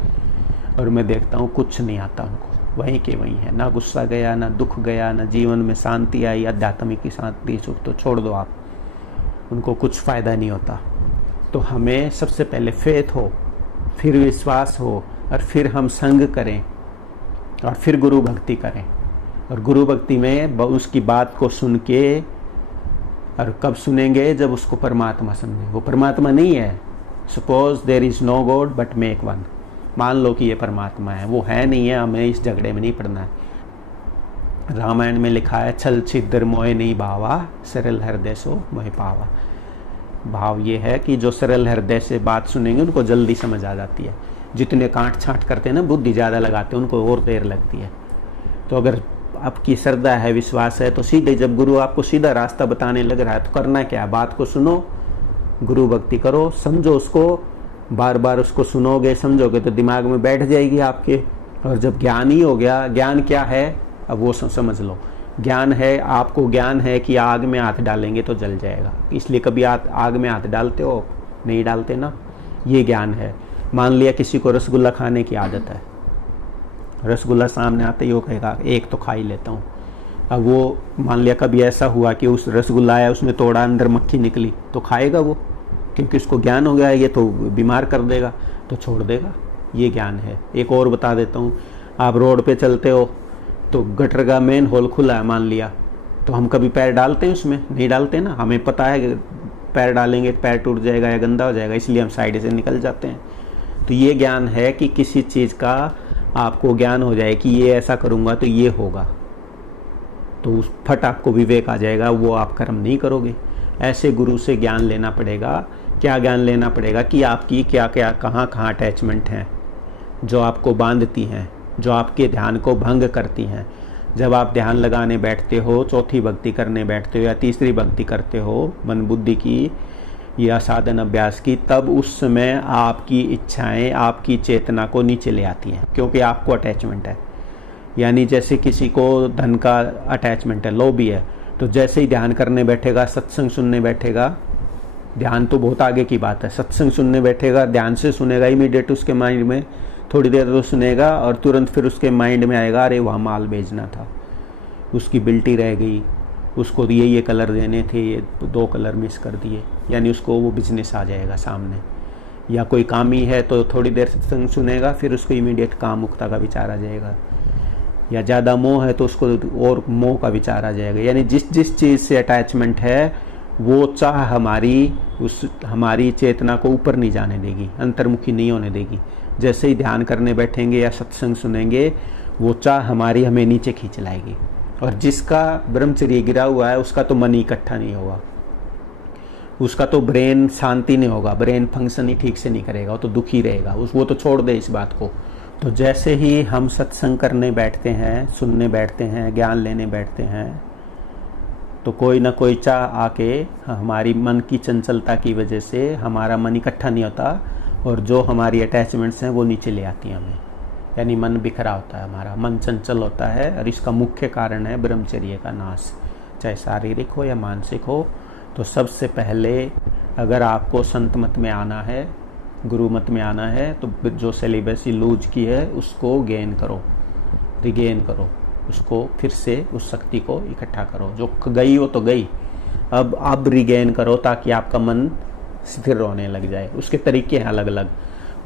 और मैं देखता हूँ कुछ नहीं आता उनको, वहीं के वहीं है, ना गुस्सा गया ना दुख गया, ना जीवन में शांति आई, आध्यात्मिक की शांति सुख तो छोड़ दो आप, उनको कुछ फ़ायदा नहीं होता। तो हमें सबसे पहले फेथ हो, फिर विश्वास हो, और फिर हम संग करें, और फिर गुरु भक्ति करें। और गुरु भक्ति में उसकी बात को सुन के, और कब सुनेंगे, जब उसको परमात्मा समझें। वो परमात्मा नहीं है, suppose there is no god but make one, मान लो कि ये परमात्मा है, वो है नहीं है, हमें इस झगड़े में नहीं पड़ना है। रामायण में लिखा है छल छिद्र मोह नहीं भावा, सरल हृदय सो मोह पावा। भाव ये है कि जो सरल हृदय से बात सुनेंगे उनको जल्दी समझ आ जाती है। जितने काट छांट करते हैं ना, बुद्धि ज़्यादा लगाते हैं, उनको और देर लगती है। तो अगर आपकी श्रद्धा है विश्वास है तो सीधे, जब गुरु आपको सीधा रास्ता बताने लग रहा है तो करना क्या, बात को सुनो, गुरु भक्ति करो, समझो उसको, बार बार उसको सुनोगे समझोगे तो दिमाग में बैठ जाएगी आपके। और जब ज्ञान ही हो गया, ज्ञान क्या है अब वो समझ लो। ज्ञान है, आपको ज्ञान है कि आग में हाथ डालेंगे तो जल जाएगा, इसलिए कभी आग में हाथ डालते हो, नहीं डालते ना, ये ज्ञान है। मान लिया किसी को रसगुल्ला खाने की आदत है, रसगुल्ला सामने आते ही वो कहेगा एक तो खा ही लेता हूँ। अब वो मान लिया कभी ऐसा हुआ कि उस रसगुल्ला आया, उसने तोड़ा, अंदर मक्खी निकली, तो खाएगा वो, क्योंकि उसको ज्ञान हो गया ये तो बीमार कर देगा, तो छोड़ देगा। ये ज्ञान है। एक और बता देता हूँ, आप रोड पे चलते हो तो गटर का मेन होल खुला है मान लिया, तो हम कभी पैर डालते हैं उसमें, नहीं डालते ना, हमें पता है कि पैर डालेंगे पैर टूट जाएगा या गंदा हो जाएगा, इसलिए हम साइड से निकल जाते हैं। तो ये ज्ञान है कि किसी चीज़ का आपको ज्ञान हो जाए कि ये ऐसा करूँगा तो ये होगा, तो उस फट आपको विवेक आ जाएगा, वो आप कर्म नहीं करोगे। ऐसे गुरु से ज्ञान लेना पड़ेगा। क्या ज्ञान लेना पड़ेगा कि आपकी क्या क्या कहाँ कहाँ अटैचमेंट हैं जो आपको बांधती हैं, जो आपके ध्यान को भंग करती हैं। जब आप ध्यान लगाने बैठते हो, चौथी भक्ति करने बैठते हो या तीसरी भक्ति करते हो मन बुद्धि की या साधन अभ्यास की, तब उस समय आपकी इच्छाएं आपकी चेतना को नीचे ले आती हैं, क्योंकि आपको अटैचमेंट है। यानी जैसे किसी को धन का अटैचमेंट है, लोभी है, तो जैसे ही ध्यान करने बैठेगा, सत्संग सुनने बैठेगा, ध्यान तो बहुत आगे की बात है, सत्संग सुनने बैठेगा, ध्यान से सुनेगा, इमीडिएट उसके माइंड में थोड़ी देर तो सुनेगा और तुरंत फिर उसके माइंड में आएगा, अरे वहाँ माल बेचना था, उसकी बिल्टी रह गई, उसको ये कलर देने थे, ये 2 कलर मिस कर दिए। यानी उसको वो बिजनेस आ जाएगा सामने। या कोई काम ही है तो थोड़ी देर सत्संग सुनेगा, फिर उसको इमीडिएट काम मुक्ता का विचार आ जाएगा। या ज़्यादा मोह है तो उसको और मोह का विचार आ जाएगा। यानी जिस जिस चीज़ से अटैचमेंट है वो चाह हमारी चेतना को ऊपर नहीं जाने देगी, अंतर्मुखी नहीं होने देगी। जैसे ही ध्यान करने बैठेंगे या सत्संग सुनेंगे, वो चाह हमारी हमें नीचे खींच लाएगी। और जिसका ब्रह्मचर्य गिरा हुआ है उसका तो मन इकट्ठा नहीं होगा, उसका तो ब्रेन शांति नहीं होगा, ब्रेन फंक्शन ही ठीक से नहीं करेगा, वो तो दुखी रहेगा। वो तो छोड़ दे इस बात को। तो जैसे ही हम सत्संग करने बैठते हैं, सुनने बैठते हैं, ज्ञान लेने बैठते हैं, तो कोई ना कोई चाह आके हमारी मन की चंचलता की वजह से हमारा मन इकट्ठा नहीं होता और जो हमारी अटैचमेंट्स हैं वो नीचे ले आती हैं हमें। यानी मन बिखरा होता है, हमारा मन चंचल होता है। और इसका मुख्य कारण है ब्रह्मचर्य का नाश, चाहे शारीरिक हो या मानसिक हो। तो सबसे पहले अगर आपको संत मत में आना है, गुरु मत में आना है, तो जो सेलिबेसी लूज की है उसको गेन करो, रिगेन करो, उसको फिर से उस शक्ति को इकट्ठा करो। जो गई वो तो गई, अब रिगेन करो ताकि आपका मन स्थिर होने लग जाए। उसके तरीके हैं अलग अलग।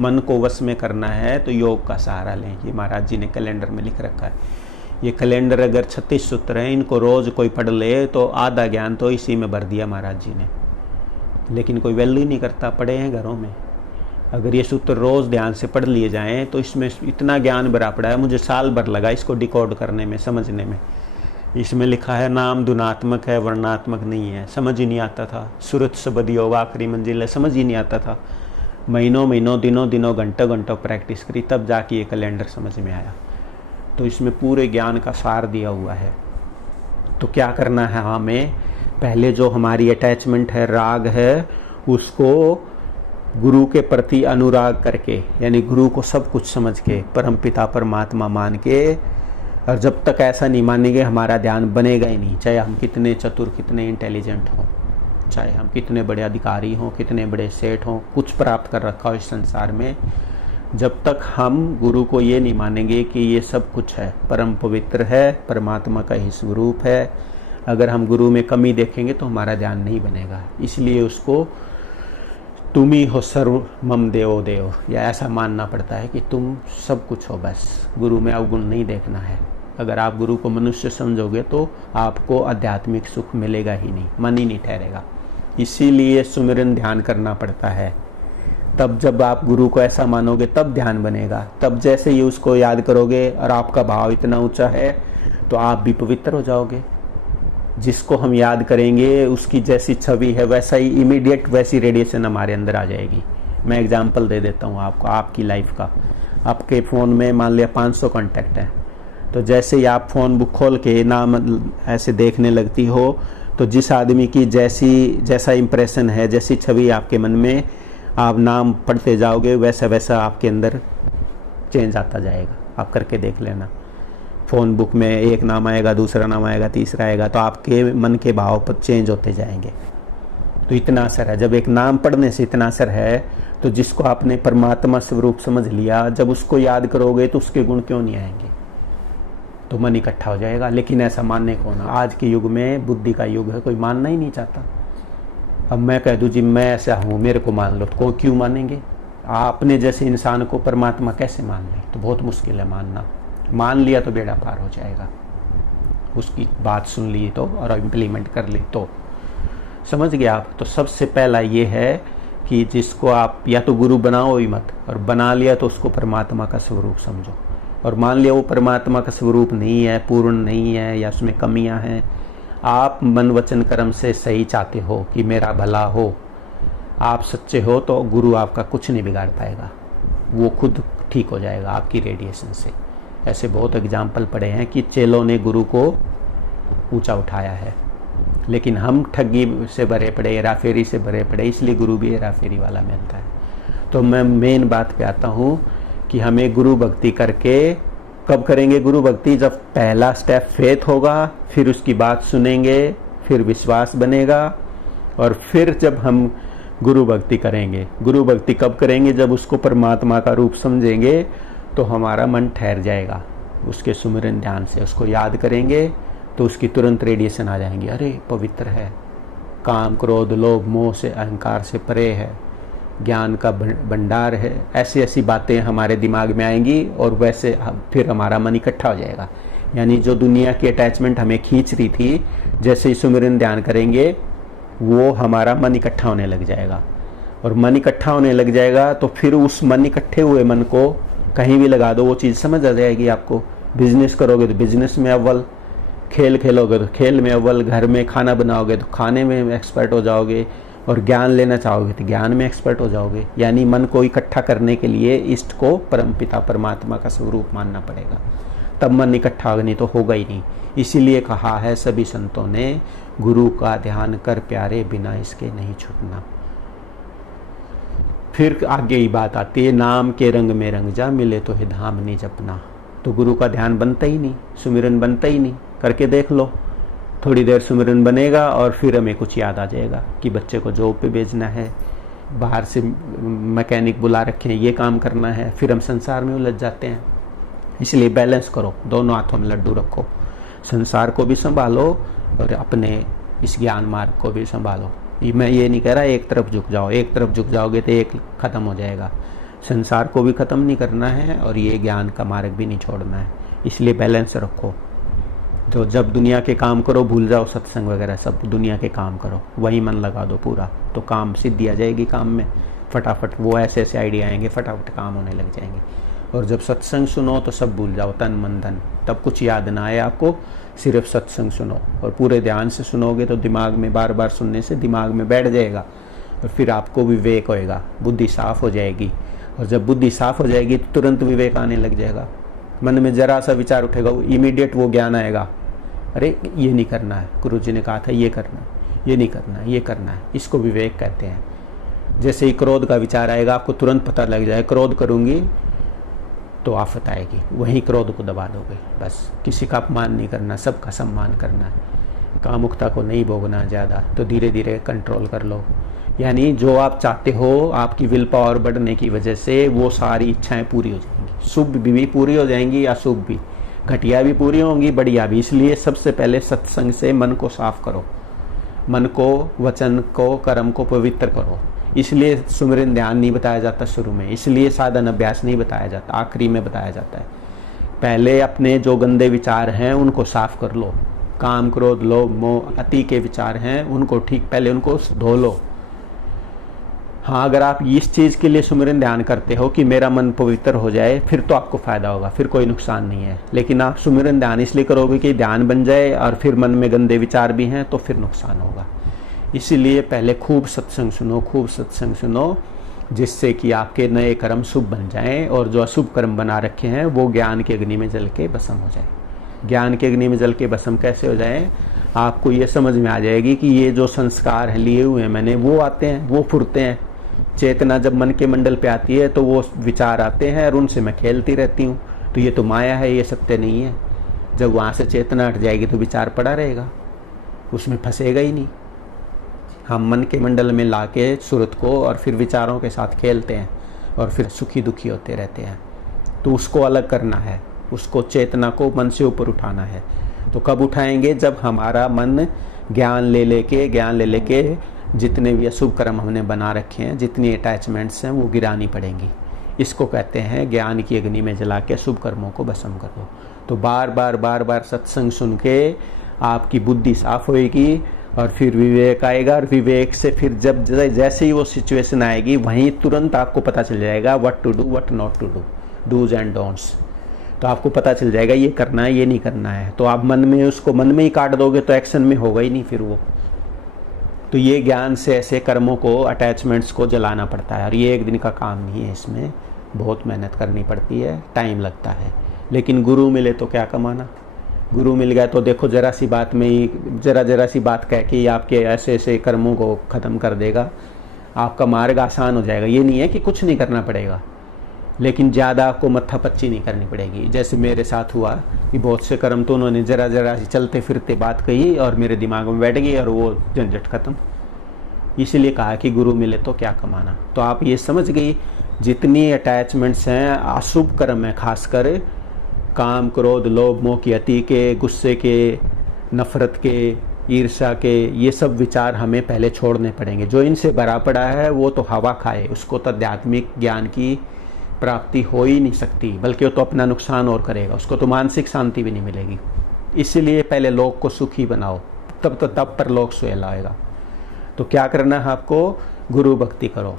मन को वश में करना है तो योग का सहारा लें। ये महाराज जी ने कैलेंडर में लिख रखा है। ये कैलेंडर अगर 36 सूत्र हैं, इनको रोज कोई पढ़ ले तो आधा ज्ञान तो इसी में भर दिया महाराज जी ने। लेकिन कोई वैल्यू नहीं करता, पढ़े हैं घरों में। अगर ये सूत्र रोज ध्यान से पढ़ लिए जाएं तो इसमें इतना ज्ञान भरा पड़ा है। मुझे साल भर लगा इसको डिकोड करने में, समझने में। इसमें लिखा है नाम धुनात्मक है, वर्णात्मक नहीं है। समझ ही नहीं आता था। सुरत शब्द योग आखिरी मंजिल है, समझ ही नहीं आता था। महीनों दिनों घंटों प्रैक्टिस करी, तब जाके ये कैलेंडर समझ में आया। तो इसमें पूरे ज्ञान का सार दिया हुआ है। तो क्या करना है हमें? पहले जो हमारी अटैचमेंट है, राग है, उसको गुरु के प्रति अनुराग करके, यानी गुरु को सब कुछ समझ के, परमपिता परमात्मा मान के। और जब तक ऐसा नहीं मानेंगे हमारा ध्यान बनेगा ही नहीं। चाहे हम कितने चतुर, कितने इंटेलिजेंट हों, चाहे हम कितने बड़े अधिकारी हों, कितने बड़े सेठ हों, कुछ प्राप्त कर रखा हो इस संसार में, जब तक हम गुरु को ये नहीं मानेंगे कि ये सब कुछ है, परम पवित्र है, परमात्मा का ही स्वरूप है, अगर हम गुरु में कमी देखेंगे तो हमारा ध्यान नहीं बनेगा। इसलिए उसको तुम ही हो सर्व मम देवो देव, या ऐसा मानना पड़ता है कि तुम सब कुछ हो, बस गुरु में अवगुण नहीं देखना है। अगर आप गुरु को मनुष्य समझोगे तो आपको आध्यात्मिक सुख मिलेगा ही नहीं, मन ही नहीं ठहरेगा। इसीलिए सुमिरन ध्यान करना पड़ता है। तब जब आप गुरु को ऐसा मानोगे तब ध्यान बनेगा। तब जैसे ही उसको याद करोगे और आपका भाव इतना ऊंचा है तो आप भी पवित्र हो जाओगे। जिसको हम याद करेंगे उसकी जैसी छवि है वैसा ही इमीडिएट वैसी रेडिएशन हमारे अंदर आ जाएगी। मैं एग्जांपल दे देता हूँ आपको, आपकी लाइफ का। आपके फ़ोन में मान लिया 500 कॉन्टैक्ट हैं, तो जैसे ही आप फ़ोन बुक खोल के नाम ऐसे देखने लगती हो तो जिस आदमी की जैसा इंप्रेशन है, जैसी छवि आपके मन में, आप नाम पढ़ते जाओगे वैसा वैसा आपके अंदर चेंज आता जाएगा। आप करके देख लेना। फ़ोन बुक में एक नाम आएगा, दूसरा नाम आएगा, तीसरा आएगा, तो आपके मन के भाव पर चेंज होते जाएंगे। तो इतना असर है। जब एक नाम पढ़ने से इतना असर है तो जिसको आपने परमात्मा स्वरूप समझ लिया, जब उसको याद करोगे तो उसके गुण क्यों नहीं आएंगे? तो मन इकट्ठा हो जाएगा। लेकिन ऐसा मानने को ना, आज के युग में बुद्धि का युग है, कोई मानना ही नहीं चाहता। अब मैं कह दूं जी मैं ऐसा हूँ, मेरे को मान लो, तो क्यों मानेंगे? आपने जैसे इंसान को परमात्मा कैसे मान लें? तो बहुत मुश्किल है मानना। मान लिया तो बेड़ा पार हो जाएगा। उसकी बात सुन ली तो और इम्प्लीमेंट कर ली तो, समझ गए आप? तो सबसे पहला ये है कि जिसको आप या तो गुरु बनाओ ही मत, और बना लिया तो उसको परमात्मा का स्वरूप समझो। और मान लिया वो परमात्मा का स्वरूप नहीं है, पूर्ण नहीं है, या उसमें कमियां हैं, आप मन वचन कर्म से सही चाहते हो कि मेरा भला हो, आप सच्चे हो, तो गुरु आपका कुछ नहीं बिगाड़ पाएगा, वो खुद ठीक हो जाएगा आपकी रेडिएशन से। ऐसे बहुत एग्जाम्पल पड़े हैं कि चेलों ने गुरु को ऊंचा उठाया है, लेकिन हम ठगी से भरे पड़े, हेराफेरी से भरे पड़े, इसलिए गुरु भी हेराफेरी वाला मिलता है। तो मैं मेन बात पे आता हूँ कि हमें गुरु भक्ति करके, कब करेंगे गुरु भक्ति? जब पहला स्टेप फेथ होगा, फिर उसकी बात सुनेंगे, फिर विश्वास बनेगा, और फिर जब हम गुरु भक्ति करेंगे। गुरु भक्ति कब करेंगे? जब उसको परमात्मा का रूप समझेंगे, तो हमारा मन ठहर जाएगा उसके सुमिरन ध्यान से। उसको याद करेंगे तो उसकी तुरंत रेडिएशन आ जाएंगी, अरे पवित्र है, काम क्रोध लोभ मोह से अहंकार से परे है, ज्ञान का भंडार है। ऐसी ऐसी बातें हमारे दिमाग में आएंगी और वैसे फिर हमारा मन इकट्ठा हो जाएगा। यानी जो दुनिया की अटैचमेंट हमें खींच रही थी, जैसे ही सुमिरन ध्यान करेंगे वो हमारा मन इकट्ठा होने लग जाएगा, और मन इकट्ठा होने लग जाएगा तो फिर उस मन इकट्ठे हुए मन को कहीं भी लगा दो, वो चीज़ समझ आ जाएगी आपको। बिजनेस करोगे तो बिजनेस में अव्वल, खेल खेलोगे तो खेल में अव्वल, घर में खाना बनाओगे तो खाने में एक्सपर्ट हो जाओगे, और ज्ञान लेना चाहोगे तो ज्ञान में एक्सपर्ट हो जाओगे। यानी मन को इकट्ठा करने के लिए इष्ट को परमपिता परमात्मा का स्वरूप मानना पड़ेगा, तब मन इकट्ठा होगा, नहीं तो होगा ही नहीं। इसीलिए कहा है सभी संतों ने, गुरु का ध्यान कर प्यारे, बिना इसके नहीं छूटना। फिर आगे ही बात आती है, नाम के रंग में रंग जा, मिले तो है धाम नहीं जपना। तो गुरु का ध्यान बनता ही नहीं, सुमिरन बनता ही नहीं। करके देख लो, थोड़ी देर सुमिरन बनेगा और फिर हमें कुछ याद आ जाएगा कि बच्चे को जॉब पे भेजना है, बाहर से मैकेनिक बुला रखे हैं, ये काम करना है, फिर हम संसार में उलझ जाते हैं। इसलिए बैलेंस करो, दोनों हाथों में लड्डू रखो, संसार को भी संभालो और अपने इस ज्ञान मार्ग को भी संभालो। मैं ये नहीं कह रहा एक तरफ झुक जाओ, एक तरफ झुक जाओगे तो एक खत्म हो जाएगा। संसार को भी खत्म नहीं करना है और ये ज्ञान का मार्ग भी नहीं छोड़ना है, इसलिए बैलेंस रखो। तो जब दुनिया के काम करो भूल जाओ सत्संग वगैरह, सब दुनिया के काम करो, वही मन लगा दो पूरा, तो काम सिद्धि आ जाएगी काम में फटाफट। वो ऐसे ऐसे आइडिया आएंगे, फटाफट काम होने लग जाएंगे। और जब सत्संग सुनो तो सब भूल जाओ, तन मन धन, तब कुछ याद ना आए आपको, सिर्फ सत्संग सुनो। और पूरे ध्यान से सुनोगे तो दिमाग में बार बार सुनने से दिमाग में बैठ जाएगा, और फिर आपको विवेक होएगा, बुद्धि साफ हो जाएगी। और जब बुद्धि साफ हो जाएगी तो तुरंत विवेक आने लग जाएगा। मन में जरा सा विचार उठेगा, इमीडिएट वो ज्ञान आएगा, अरे ये नहीं करना है, गुरु जी ने कहा था ये करना है, ये नहीं करना है, ये करना है। इसको विवेक कहते हैं। जैसे ही क्रोध का विचार आएगा आपको तुरंत पता लग जाए, क्रोध करूंगी तो आफत आएगी, वहीं क्रोध को दबा दोगे। बस किसी का अपमान नहीं करना, सबका सम्मान करना है, कामुकता को नहीं भोगना ज़्यादा, तो धीरे धीरे कंट्रोल कर लो। यानी जो आप चाहते हो, आपकी विल पावर बढ़ने की वजह से वो सारी इच्छाएं पूरी हो जाएंगी, शुभ भी पूरी हो जाएंगी, अशुभ भी, घटिया भी पूरी होंगी, बढ़िया भी। इसलिए सबसे पहले सत्संग से मन को साफ करो, मन को, वचन को, कर्म को पवित्र करो। इसलिए सुमिरन ध्यान नहीं बताया जाता शुरू में, इसलिए साधन अभ्यास नहीं बताया जाता, आखिरी में बताया जाता है। पहले अपने जो गंदे विचार हैं उनको साफ कर लो, काम क्रोध लोभ मोह अति के विचार हैं उनको ठीक पहले उनको धो लो। हाँ, अगर आप इस चीज़ के लिए सुमिरन ध्यान करते हो कि मेरा मन पवित्र हो जाए, फिर तो आपको फायदा होगा, फिर कोई नुकसान नहीं है। लेकिन आप सुमिरन ध्यान इसलिए करोगे कि ध्यान बन जाए और फिर मन में गंदे विचार भी हैं, तो फिर नुकसान होगा। इसीलिए पहले खूब सत्संग सुनो, खूब सत्संग सुनो, जिससे कि आपके नए कर्म शुभ बन जाएं, और जो अशुभ कर्म बना रखे हैं वो ज्ञान के अग्नि में जल के भस्म हो जाए। ज्ञान के अग्नि में जल के भस्म कैसे हो जाए? आपको ये समझ में आ जाएगी कि ये जो संस्कार है लिए हुए हैं मैंने, वो आते हैं, वो फुरते हैं। चेतना जब मन के मंडल पे आती है तो वो विचार आते हैं और उनसे मैं खेलती रहती हूँ, तो ये तो माया है, ये सत्य नहीं है। जब वहाँ से चेतना हट जाएगी तो विचार पड़ा रहेगा, उसमें फंसेगा ही नहीं। हम मन के मंडल में लाके सूरत को और फिर विचारों के साथ खेलते हैं और फिर सुखी दुखी होते रहते हैं। तो उसको अलग करना है, उसको चेतना को मन से ऊपर उठाना है। तो कब उठाएंगे? जब हमारा मन ज्ञान ले लेके जितने भी अशुभ कर्म हमने बना रखे हैं, जितनी अटैचमेंट्स हैं, वो गिरानी पड़ेंगी। इसको कहते हैं ज्ञान की अग्नि में जला के शुभ कर्मों को भस्म करो। तो बार बार सत्संग सुन के आपकी बुद्धि साफ होएगी और फिर विवेक आएगा, और विवेक से फिर जब जैसे ही वो सिचुएशन आएगी वहीं तुरंत आपको पता चल जाएगा what to do, what not to do, dos and don'ts. तो आपको पता चल जाएगा ये करना है ये नहीं करना है। तो आप मन में उसको मन में ही काट दोगे तो एक्शन में होगा ही नहीं फिर वो। तो ये ज्ञान से ऐसे कर्मों को, अटैचमेंट्स को जलाना पड़ता है। और ये एक दिन का काम नहीं है, इसमें बहुत मेहनत करनी पड़ती है, टाइम लगता है। लेकिन गुरु मिले तो क्या कमाना। गुरु मिल गया तो देखो जरा सी बात में ही, जरा सी बात कह के आपके ऐसे ऐसे कर्मों को ख़त्म कर देगा। आपका मार्ग आसान हो जाएगा। ये नहीं है कि कुछ नहीं करना पड़ेगा, लेकिन ज़्यादा आपको मत्थापच्ची नहीं करनी पड़ेगी। जैसे मेरे साथ हुआ कि बहुत से कर्म तो उन्होंने जरा सी चलते फिरते बात कही और मेरे दिमाग में बैठ गई और वो झंझट ख़त्म। इसीलिए कहा कि गुरु मिले तो क्या कमाना। तो आप ये समझ गई, जितनी अटैचमेंट्स हैं, अशुभ कर्म है, खासकर काम, क्रोध, लोभ, मोह की अति के, गुस्से के, नफरत के, ईर्ष्या के, ये सब विचार हमें पहले छोड़ने पड़ेंगे। जो इनसे भरा पड़ा है वो तो हवा खाए, उसको तो आध्यात्मिक ज्ञान की प्राप्ति हो ही नहीं सकती, बल्कि वो तो अपना नुकसान और करेगा, उसको तो मानसिक शांति भी नहीं मिलेगी। इसीलिए पहले लोक को सुखी बनाओ, तब पर लोक सुहेला आएगा। तो क्या करना है आपको, गुरु भक्ति करो।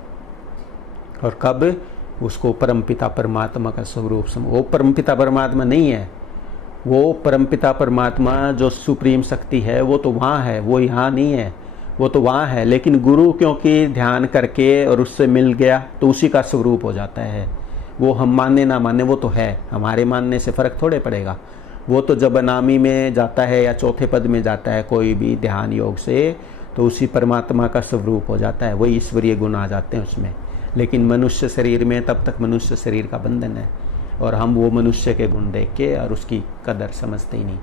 और कब, उसको परमपिता परमात्मा का स्वरूप वो परमपिता परमात्मा नहीं है, वो परमपिता परमात्मा जो सुप्रीम शक्ति है वो तो वहाँ है, वो यहाँ नहीं है, वो तो वहाँ है। लेकिन गुरु क्योंकि ध्यान करके और उससे मिल गया तो उसी का स्वरूप हो जाता है। वो हम माने ना माने वो तो है, हमारे मानने से फ़र्क थोड़े पड़ेगा। वो तो जब अनामी में जाता है या चौथे पद में जाता है कोई भी ध्यान योग से, तो उसी परमात्मा का स्वरूप हो जाता है, वही ईश्वरीय गुण आ जाते हैं उसमें। लेकिन मनुष्य शरीर में तब तक मनुष्य शरीर का बंधन है, और हम वो मनुष्य के गुण देख के और उसकी कदर समझते ही नहीं,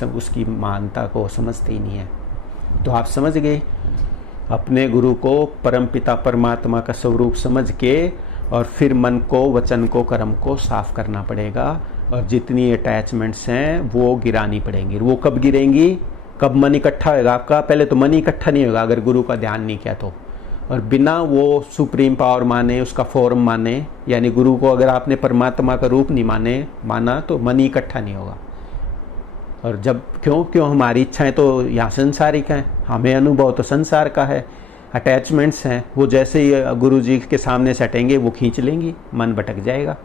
सब उसकी महानता को समझते ही नहीं है। तो आप समझ गए, अपने गुरु को परमपिता परमात्मा का स्वरूप समझ के और फिर मन को, वचन को, कर्म को साफ करना पड़ेगा। और जितनी अटैचमेंट्स हैं वो गिरानी पड़ेंगी। वो कब गिरेंगी, कब मन इकट्ठा होगा आपका। पहले तो मन इकट्ठा नहीं होगा अगर गुरु का ध्यान नहीं किया तो। और बिना वो सुप्रीम पावर माने, उसका फॉर्म माने, यानी गुरु को अगर आपने परमात्मा का रूप नहीं माना तो मन ही इकट्ठा नहीं होगा। और जब क्यों हमारी इच्छाएं तो यहाँ संसारिक हैं, हमें अनुभव तो संसार का है, अटैचमेंट्स हैं, वो जैसे ही गुरु जी के सामने से हटेंगे वो खींच लेंगी, मन भटक जाएगा।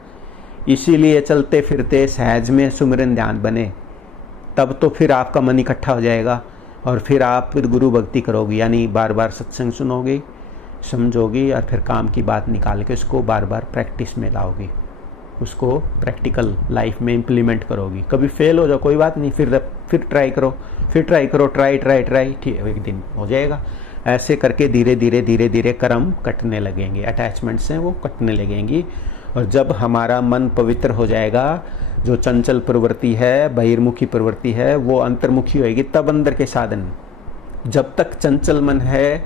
इसीलिए चलते फिरते सहज में सुमिरन ध्यान बने, तब तो फिर आपका मन इकट्ठा हो जाएगा। और फिर आप फिर गुरु भक्ति करोगी, यानी बार बार सत्संग सुनोगी, समझोगी, और फिर काम की बात निकाल के उसको बार बार प्रैक्टिस में लाओगी, उसको प्रैक्टिकल लाइफ में इम्प्लीमेंट करोगी। कभी फेल हो जाओ कोई बात नहीं, फिर ट्राई करो, ट्राई, ठीक है, एक दिन हो जाएगा। ऐसे करके धीरे धीरे कर्म कटने लगेंगे, अटैचमेंट्स हैं वो कटने लगेंगी। और जब हमारा मन पवित्र हो जाएगा, जो चंचल प्रवृत्ति है, बहिर्मुखी प्रवृत्ति है, वो अंतर्मुखी होएगी, तब अंदर के साधन। जब तक चंचल मन है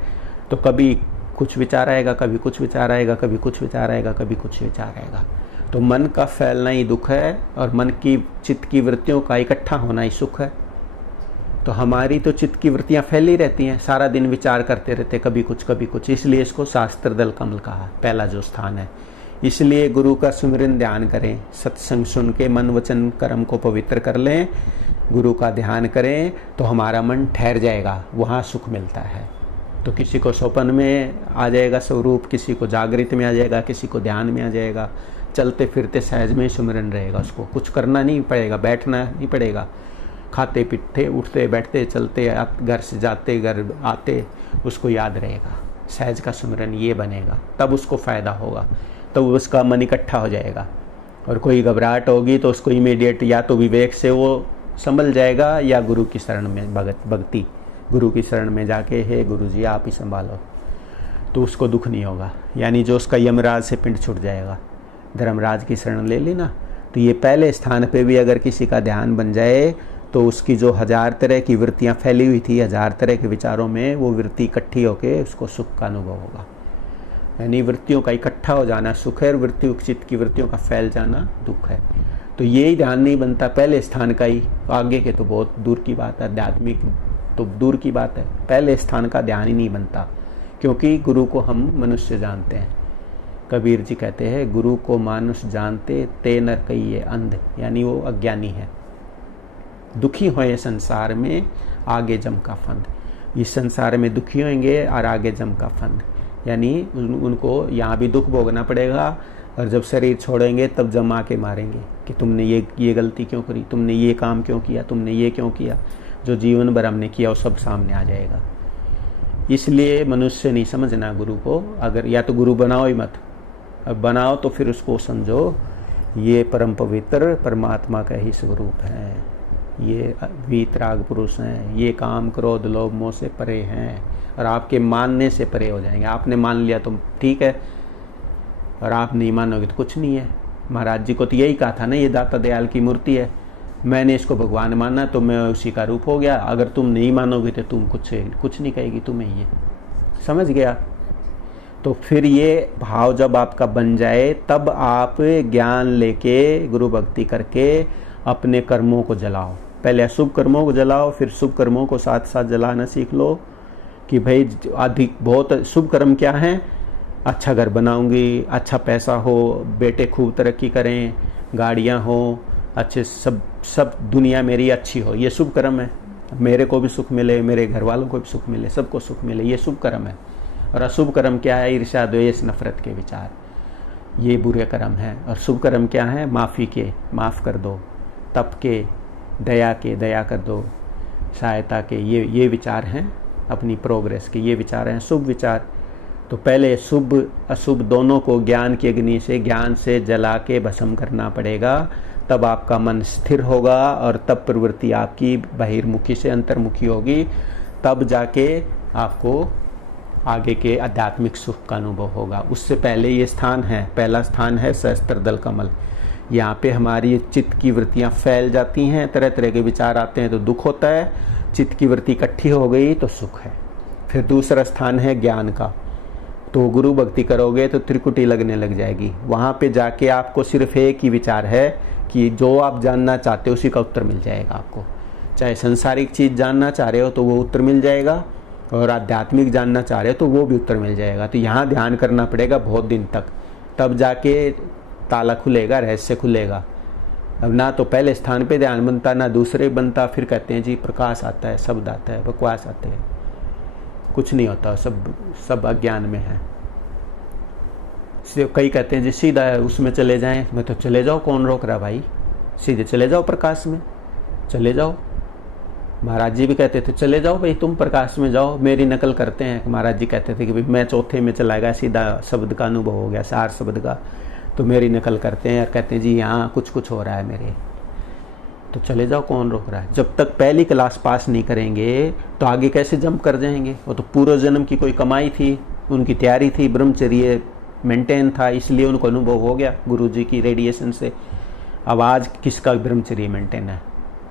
तो कभी कुछ विचार आएगा, कभी कुछ विचार आएगा, कभी कुछ विचार आएगा, कभी कुछ विचार आएगा। तो मन का फैलना ही दुख है और मन की चित्त की वृत्तियों का इकट्ठा होना ही सुख है। तो हमारी तो चित्त की वृत्तियां फैली रहती हैं, सारा दिन विचार करते रहते, कभी कुछ। इसलिए इसको शास्त्र दल कमल कहा, पहला जो स्थान है। इसलिए गुरु का सुमिरन ध्यान करें, सत्संग सुन के मन वचन कर्म को पवित्र कर लें, गुरु का ध्यान करें तो हमारा मन ठहर जाएगा, वहाँ सुख मिलता है। तो किसी को स्वप्न में आ जाएगा स्वरूप, किसी को जागृत में आ जाएगा, किसी को ध्यान में आ जाएगा। चलते फिरते सहज में सुमिरन रहेगा, उसको कुछ करना नहीं पड़ेगा, बैठना नहीं पड़ेगा। खाते पीते, उठते बैठते, चलते, घर से जाते घर आते, उसको याद रहेगा। सहज का सुमिरन ये बनेगा, तब उसको फ़ायदा होगा, तब उसका मन इकट्ठा हो जाएगा। और कोई घबराहट होगी तो उसको इमीडिएट या तो विवेक से वो संभल जाएगा, या गुरु की शरण में भक्ति, गुरु की शरण में जाके, हे गुरु जी आप ही संभालो, तो उसको दुख नहीं होगा। यानी जो उसका यमराज से पिंड छूट जाएगा। धर्मराज की शरण ले ली ना, तो ये पहले स्थान पे भी अगर किसी का ध्यान बन जाए तो उसकी जो 1000 तरह की वृत्तियाँ फैली हुई थी, 1000 तरह के विचारों में, वो वृत्ति इकट्ठी होकर उसको सुख का अनुभव होगा। यानी वृत्तियों का इकट्ठा हो जाना सुख है, और वृत्तियों चित्त की वृत्तियों का फैल जाना दुख है। तो यही ध्यान नहीं बनता पहले स्थान का ही, आगे के तो बहुत दूर की बात है, आध्यात्मिक तो दूर की बात है। पहले स्थान का ध्यान ही नहीं बनता, क्योंकि गुरु को हम मनुष्य जानते हैं। कबीर जी कहते हैं, गुरु को मानुष जानते ते नर कहिए अंध, यानी वो अज्ञानी है। दुखी होए संसार में आगे जम का फंद, इस संसार में दुखी होंगे और आगे जम का फंद, यानी उनको यहाँ भी दुख भोगना पड़ेगा, और जब शरीर छोड़ेंगे तब जमा के मारेंगे कि तुमने ये गलती क्यों करी, तुमने ये काम क्यों किया, तुमने ये क्यों किया। जो जीवन भर हमने किया वो सब सामने आ जाएगा। इसलिए मनुष्य नहीं समझना गुरु को, अगर या तो गुरु बनाओ ही मत, अब बनाओ तो फिर उसको समझो ये परम पवित्र परमात्मा का ही स्वरूप है, ये वीतराग पुरुष हैं, ये काम क्रोध लोभ मोह से परे हैं और आपके मानने से परे हो जाएंगे। आपने मान लिया तो ठीक है, और आप नहीं मानोगे तो कुछ नहीं है। महाराज जी को तो यही कहा था ना, ये दाता दयाल की मूर्ति है, मैंने इसको भगवान माना तो मैं उसी का रूप हो गया, अगर तुम नहीं मानोगे तो तुम कुछ नहीं कहेगी तुम्हें, ये समझ गया। तो फिर ये भाव जब आपका बन जाए तब आप ज्ञान लेके गुरु भक्ति करके अपने कर्मों को जलाओ। पहले अशुभ कर्मों को जलाओ, फिर शुभ कर्मों को साथ साथ जलाना सीख लो कि भाई अधिक बहुत शुभ कर्म क्या हैं, अच्छा घर बनाऊंगी, अच्छा पैसा हो, बेटे खूब तरक्की करें, गाड़ियां हो, अच्छे सब दुनिया मेरी अच्छी हो, ये शुभ कर्म है। मेरे को भी सुख मिले, मेरे घर वालों को भी सुख मिले, सबको सुख मिले, ये शुभ कर्म है। और अशुभ कर्म क्या है, ईर्ष्या द्वेष नफरत के विचार, ये बुरे कर्म हैं। और शुभ कर्म क्या है, माफ़ी के, माफ़ कर दो, तप के, दया कर दो, सहायता के, ये विचार हैं अपनी प्रोग्रेस के, ये विचार हैं शुभ विचार। तो पहले शुभ अशुभ दोनों को ज्ञान की अग्नि से, ज्ञान से जला के भस्म करना पड़ेगा, तब आपका मन स्थिर होगा और तब प्रवृत्ति आपकी बहिर्मुखी से अंतर्मुखी होगी, तब जाके आपको आगे के आध्यात्मिक सुख का अनुभव होगा। उससे पहले ये स्थान है, पहला स्थान है सहस्त्रदल कमल। यहाँ पे हमारी चित्त की वृत्तियाँ फैल जाती हैं, तरह तरह के विचार आते हैं तो दुख होता है, चित्त की वृत्ति इकट्ठी हो गई तो सुख है। फिर दूसरा स्थान है ज्ञान का, तो गुरु भक्ति करोगे तो त्रिकुटी लगने लग जाएगी। वहाँ पे जाके आपको सिर्फ एक ही विचार है कि जो आप जानना चाहते हो उसी का उत्तर मिल जाएगा आपको। चाहे संसारिक चीज़ जानना चाह रहे हो तो वो उत्तर मिल जाएगा, और आध्यात्मिक जानना चाह रहे हो तो वो भी उत्तर मिल जाएगा। तो यहाँ ध्यान करना पड़ेगा बहुत दिन तक, तब जाके ताला खुलेगा, रहस्य खुलेगा। अब ना तो पहले स्थान पे ध्यान बनता, ना दूसरे बनता, फिर कहते हैं जी प्रकाश आता है, शब्द आता है, बकवास आते हैं, कुछ नहीं होता, सब अज्ञान में है। कई कहते हैं जी सीधा उसमें चले जाएं, मैं तो चले जाओ, कौन रोक रहा भाई, सीधे चले जाओ प्रकाश में, चले जाओ। महाराज जी भी कहते थे चले जाओ भाई तुम प्रकाश में जाओ, मेरी नकल करते हैं। महाराज जी कहते थे कि भाई मैं चौथे में चला गया, सीधा शब्द का अनुभव हो गया, सार शब्द का, तो मेरी नकल करते हैं और कहते हैं जी यहाँ कुछ हो रहा है मेरे, तो चले जाओ, कौन रोक रहा है। जब तक पहली क्लास पास नहीं करेंगे तो आगे कैसे जंप कर जाएंगे। वो तो पूर्व जन्म की कोई कमाई थी, उनकी तैयारी थी, ब्रह्मचर्य मेंटेन था, इसलिए उनको अनुभव हो गया गुरु जी की रेडिएशन से। अब आज किसका ब्रह्मचर्य मेंटेन है,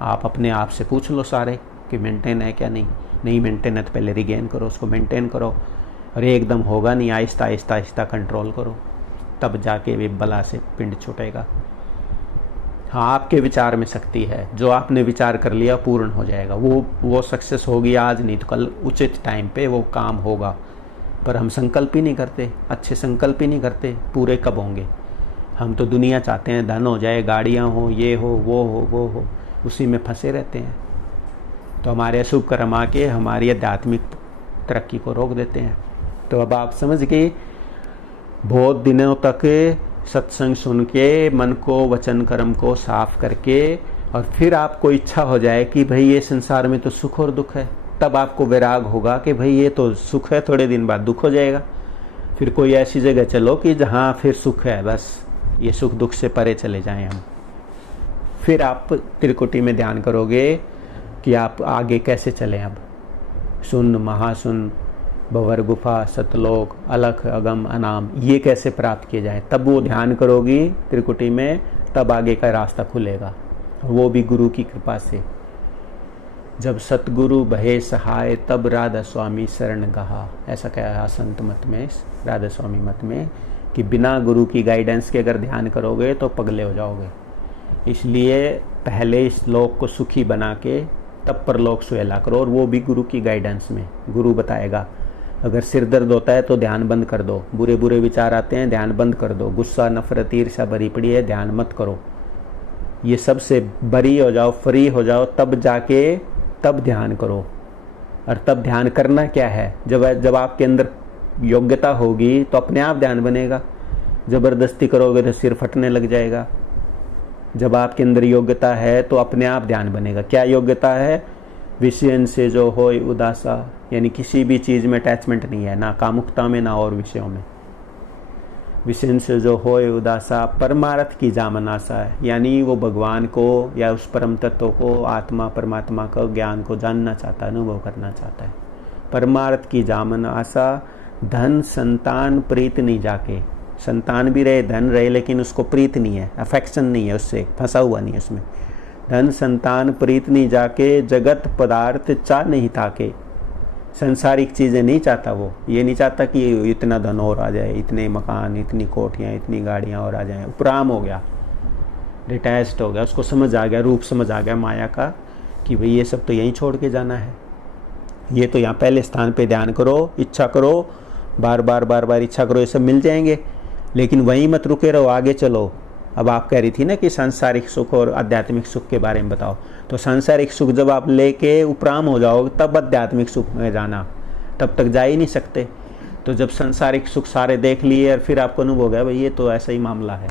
आप अपने आप से पूछ लो सारे कि मेंटेन है क्या, नहीं मेंटेन है तो पहले रिगेन करो, उसको मेंटेन करो। और एकदम होगा नहीं, आहिस्ता आहिस्ता आहिस्ता कंट्रोल करो, तब जाके वे बला से पिंड छूटेगा। हाँ, आपके विचार में शक्ति है, जो आपने विचार कर लिया पूर्ण हो जाएगा, वो सक्सेस होगी आज नहीं तो कल, उचित टाइम पे वो काम होगा। पर हम संकल्प ही नहीं करते, अच्छे संकल्प ही नहीं करते, पूरे कब होंगे। हम तो दुनिया चाहते हैं, धन हो जाए, गाड़ियाँ हो, ये हो, वो हो, उसी में फंसे रहते हैं। तो हमारे अशुभ कर्म आके हमारी आध्यात्मिक तरक्की को रोक देते हैं। तो अब आप समझ गए, बहुत दिनों तक सत्संग सुन के मन को, वचन कर्म को साफ करके, और फिर आपको इच्छा हो जाए कि भाई ये संसार में तो सुख और दुख है, तब आपको वैराग होगा कि भाई ये तो सुख है, थोड़े दिन बाद दुख हो जाएगा। फिर कोई ऐसी जगह चलो कि जहाँ फिर सुख है, बस ये सुख दुख से परे चले जाएं हम। फिर आप त्रिकुटी में ध्यान करोगे कि आप आगे कैसे चलें। अब सुन महासुन भंवर गुफा सतलोक अलख अगम अनाम, ये कैसे प्राप्त किए जाए, तब वो ध्यान करोगी त्रिकुटी में, तब आगे का रास्ता खुलेगा, वो भी गुरु की कृपा से। जब सतगुरु भये सहाय तब राधा स्वामी शरण गहा, ऐसा कहा संत मत में, राधा स्वामी मत में, कि बिना गुरु की गाइडेंस के अगर ध्यान करोगे तो पगले हो जाओगे। इसलिए पहले इस लोक को सुखी बना के तब परलोक सुहेला करो, और वो भी गुरु की गाइडेंस में। गुरु बताएगा, अगर सिर दर्द होता है तो ध्यान बंद कर दो, बुरे बुरे विचार आते हैं ध्यान बंद कर दो, गुस्सा नफरत ईर्ष्या भरी पड़ी है ध्यान मत करो, ये सब से बरी हो जाओ, फ्री हो जाओ, तब जाके तब ध्यान करो। और तब ध्यान करना क्या है, जब आपके अंदर योग्यता होगी तो अपने आप ध्यान बनेगा। ज़बरदस्ती करोगे तो सिर फटने लग जाएगा। जब आपके अंदर योग्यता है तो अपने आप ध्यान बनेगा। क्या योग्यता है? विषयन से जो होय उदासा, यानी किसी भी चीज़ में अटैचमेंट नहीं है, ना कामुकता में ना और विषयों में। विषयन से जो होय उदासा, परमार्थ की जामन आशा है, यानी वो भगवान को या उस परम तत्व को, आत्मा परमात्मा का ज्ञान को जानना चाहता है, अनुभव करना चाहता है। परमार्थ की जामन आशा, धन संतान प्रीत नहीं जाके, संतान भी रहे धन रहे लेकिन उसको प्रीत नहीं है, अफेक्शन नहीं है, उससे फंसा हुआ नहीं है उसमें। धन संतान प्रीत नहीं जाके, जगत पदार्थ चाह नहीं ताके, संसारिक चीज़ें नहीं चाहता वो। ये नहीं चाहता कि इतना धन और आ जाए, इतने मकान, इतनी कोठियाँ, इतनी गाड़ियाँ और आ जाएं। उपराम हो गया, डिटैच्ड हो गया, उसको समझ आ गया, रूप समझ आ गया माया का कि भाई ये सब तो यहीं छोड़ के जाना है। ये तो यहाँ पहले स्थान पे ध्यान करो, इच्छा करो, बार बार इच्छा करो, ये सब मिल जाएंगे, लेकिन वहीं मत रुके रहो, आगे चलो। अब आप कह रही थी ना कि सांसारिक सुख और आध्यात्मिक सुख के बारे में बताओ, तो सांसारिक सुख जब आप लेके उपराम हो जाओगे तब आध्यात्मिक सुख में जाना, तब तक जा ही नहीं सकते। तो जब सांसारिक सुख सारे देख लिए और फिर आपको अनुभव हो गया भाई ये तो ऐसा ही मामला है,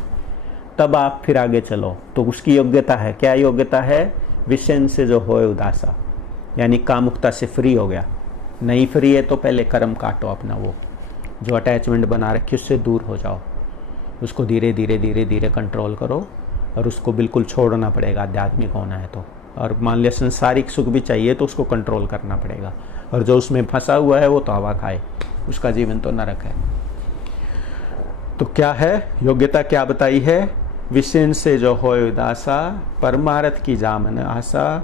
तब आप फिर आगे चलो। तो उसकी योग्यता है, क्या योग्यता है? विषय से जो होए उदासा, यानी कामुकता से फ्री हो गया। नहीं फ्री है तो पहले कर्म काटो अपना, वो जो अटैचमेंट बना रखी उससे दूर हो जाओ, उसको धीरे धीरे कंट्रोल करो, और उसको बिल्कुल छोड़ना पड़ेगा आध्यात्मिक होना है तो। और मान लिया संसारिक सुख भी चाहिए तो उसको कंट्रोल करना पड़ेगा, और जो उसमें फंसा हुआ है वो तो हवा खाए, उसका जीवन तो नरक है। तो क्या है योग्यता, क्या बताई है? विषय से जो होय उदासा, परमार्थ की जामन आशा,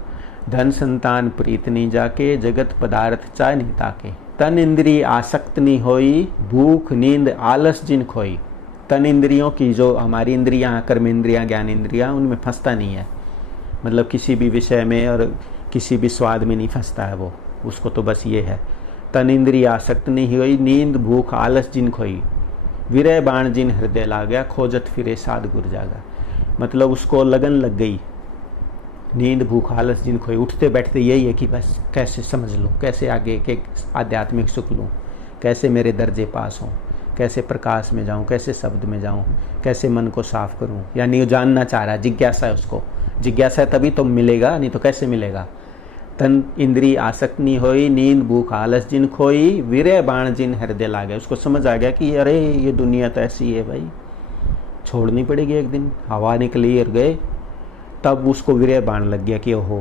धन संतान प्रीत नहीं जाके, जगत पदार्थ चाह नहीं ताके, तन इंद्रिय आसक्त नहीं होई, भूख नींद आलस जिन खोई। तन इंद्रियों की, जो हमारी इंद्रियां, कर्म इंद्रियां, ज्ञान इंद्रियां, उनमें फंसता नहीं है, मतलब किसी भी विषय में और किसी भी स्वाद में नहीं फंसता है वो, उसको तो बस ये है। तन इंद्रिय आसक्त नहीं हुई, नींद भूख आलस जिन खोई, विरह बाण जिन हृदय ला गया, खोजत फिरे साध गुर जागा। मतलब उसको लगन लग गई, नींद भूख आलस जिन खोई, उठते बैठते यही है कि बस कैसे समझ लूँ, कैसे आगे के आध्यात्मिक सुख लूँ, कैसे मेरे दर्जे पास हों, कैसे प्रकाश में जाऊं, कैसे शब्द में जाऊं, कैसे मन को साफ करूं। यानी वो जानना चाह रहा है, जिज्ञासा है उसको, जिज्ञासा है तभी तो मिलेगा, नहीं तो कैसे मिलेगा। तन इंद्रिय आसक्त नहीं होई, नींद भूख आलस जिन खोई, विरह बाण जिन हृदय लागे। उसको समझ आ गया कि अरे ये दुनिया तो ऐसी है भाई, छोड़नी पड़ेगी एक दिन, हवा निकली और गए। तब उसको विरह बाण लग गया कि ओहो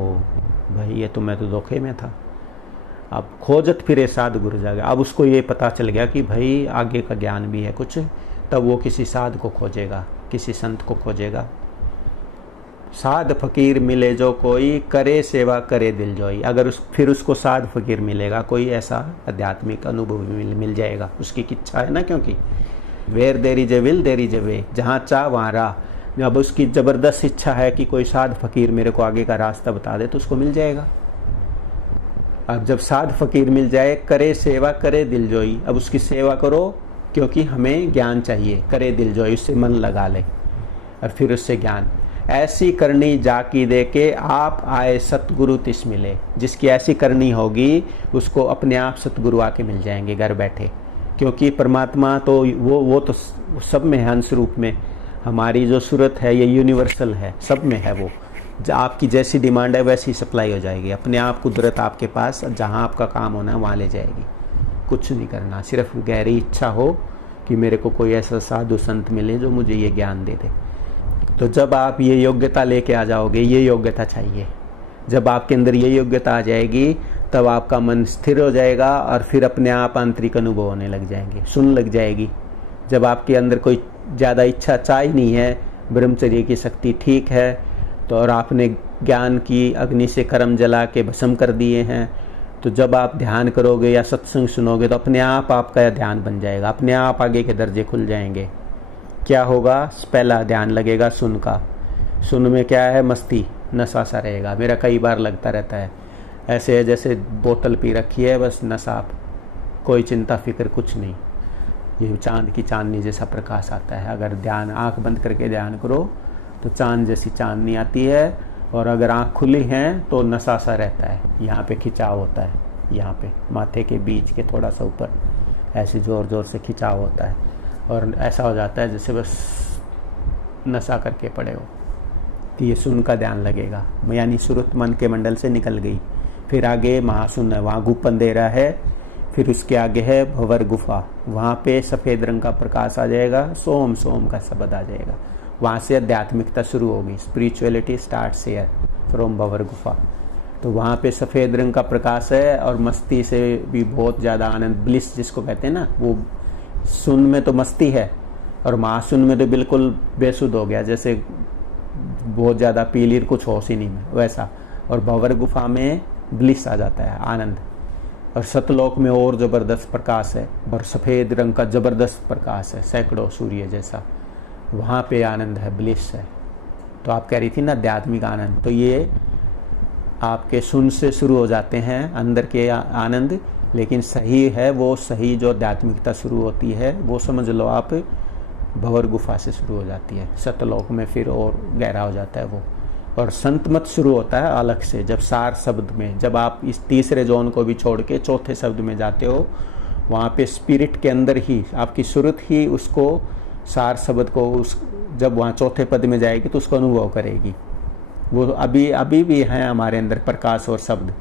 भाई ये तो मैं तो धोखे में था। अब खोजत फिरे साध गुरु जागा, अब उसको ये पता चल गया कि भाई आगे का ज्ञान भी है कुछ, तब वो किसी साध को खोजेगा, किसी संत को खोजेगा। साध फकीर मिले जो कोई, करे सेवा करे दिल जोई। अगर फिर उसको साध फकीर मिलेगा, कोई ऐसा आध्यात्मिक अनुभव मिल जाएगा, उसकी इच्छा है ना, क्योंकि वेर देरी जे विल देरी जे वे, जहाँ चाह वहाँ राह। अब उसकी ज़बरदस्त इच्छा है कि कोई साध फकीर मेरे को आगे का रास्ता बता दे, तो उसको मिल जाएगा। अब जब साध फकीर मिल जाए, करे सेवा करे दिल जोई, अब उसकी सेवा करो क्योंकि हमें ज्ञान चाहिए, करे दिल जोई, उससे मन लगा ले और फिर उससे ज्ञान। ऐसी करनी जाकी दे के आप आए सतगुरु तिस मिले। जिसकी ऐसी करनी होगी उसको अपने आप सतगुरु आके मिल जाएंगे घर बैठे, क्योंकि परमात्मा तो वो तो सब में है, अंश रूप में। हमारी जो सूरत है ये यूनिवर्सल है, सब में है वो। आपकी जैसी डिमांड है वैसी सप्लाई हो जाएगी, अपने आप कुदरत आपके पास जहाँ आपका काम होना है वहाँ ले जाएगी। कुछ नहीं करना, सिर्फ गहरी इच्छा हो कि मेरे को कोई ऐसा साधु संत मिले जो मुझे ये ज्ञान दे दे। तो जब आप ये योग्यता लेके आ जाओगे, ये योग्यता चाहिए, जब आपके अंदर ये योग्यता आ जाएगी तब आपका मन स्थिर हो जाएगा और फिर अपने आप आंतरिक अनुभव होने लग जाएंगे, सुन लग जाएगी। जब आपके अंदर कोई ज़्यादा इच्छा चाह नहीं है, ब्रह्मचर्य की शक्ति ठीक है, तो और आपने ज्ञान की अग्नि से कर्म जला के भस्म कर दिए हैं, तो जब आप ध्यान करोगे या सत्संग सुनोगे तो अपने आप आपका ध्यान बन जाएगा, अपने आप आगे के दर्जे खुल जाएंगे। क्या होगा? पहला ध्यान लगेगा सुन का। सुन में क्या है? मस्ती, नशा सा रहेगा। मेरा कई बार लगता रहता है ऐसे है जैसे बोतल पी रखी है, बस नशा, कोई चिंता फिक्र कुछ नहीं। ये चांद की चांदनी जैसा प्रकाश आता है। अगर ध्यान आंख बंद करके ध्यान करो तो चांद जैसी चांदनी आती है, और अगर आंख खुली है तो नशा सा रहता है। यहाँ पे खिंचाव होता है, यहाँ पे माथे के बीच के थोड़ा सा ऊपर ऐसे ज़ोर ज़ोर से खिंचाव होता है। और ऐसा हो जाता है जैसे बस नशा करके पड़े हो। तो ये सुन का ध्यान लगेगा, यानी सुरत मन के मंडल से निकल गई। फिर आगे महाशून है, वहाँ गुप्त अंधेरा है। फिर उसके आगे है भंवर गुफा, वहाँ पे सफ़ेद रंग का प्रकाश आ जाएगा, सोम सोम का शब्द आ जाएगा। वहाँ से आध्यात्मिकता शुरू होगी, स्पिरिचुअलिटी स्टार्ट्स हियर फ्रॉम भंवर गुफा। तो वहाँ पे सफ़ेद रंग का प्रकाश है और मस्ती से भी बहुत ज़्यादा आनंद, ब्लिस जिसको कहते हैं ना, वो सुन में तो मस्ती है और महाशून में तो बिल्कुल बेसुध हो गया, जैसे बहुत ज़्यादा पीली कुछ होश ही नहीं में वैसा। और भंवर गुफा में ब्लिस आ जाता है, आनंद। और सतलोक में और ज़बरदस्त प्रकाश है और सफ़ेद रंग का ज़बरदस्त प्रकाश है, सैकड़ों सूर्य जैसा, वहाँ पे आनंद है, ब्लिस है। तो आप कह रही थी ना आध्यात्मिक आनंद, तो ये आपके सुन से शुरू हो जाते हैं अंदर के आनंद, लेकिन सही है वो सही जो आध्यात्मिकता शुरू होती है वो समझ लो आप भंवर गुफा से शुरू हो जाती है, सतलोक में फिर और गहरा हो जाता है वो। और संत मत शुरू होता है अलग से, जब सार शब्द में, जब आप इस तीसरे जोन को भी छोड़ के चौथे शब्द में जाते हो, वहाँ पे स्पिरिट के अंदर ही आपकी सुरत ही उसको सार शब्द को उस जब वहाँ चौथे पद में जाएगी तो उसको अनुभव करेगी। वो अभी भी है हमारे अंदर प्रकाश और शब्द,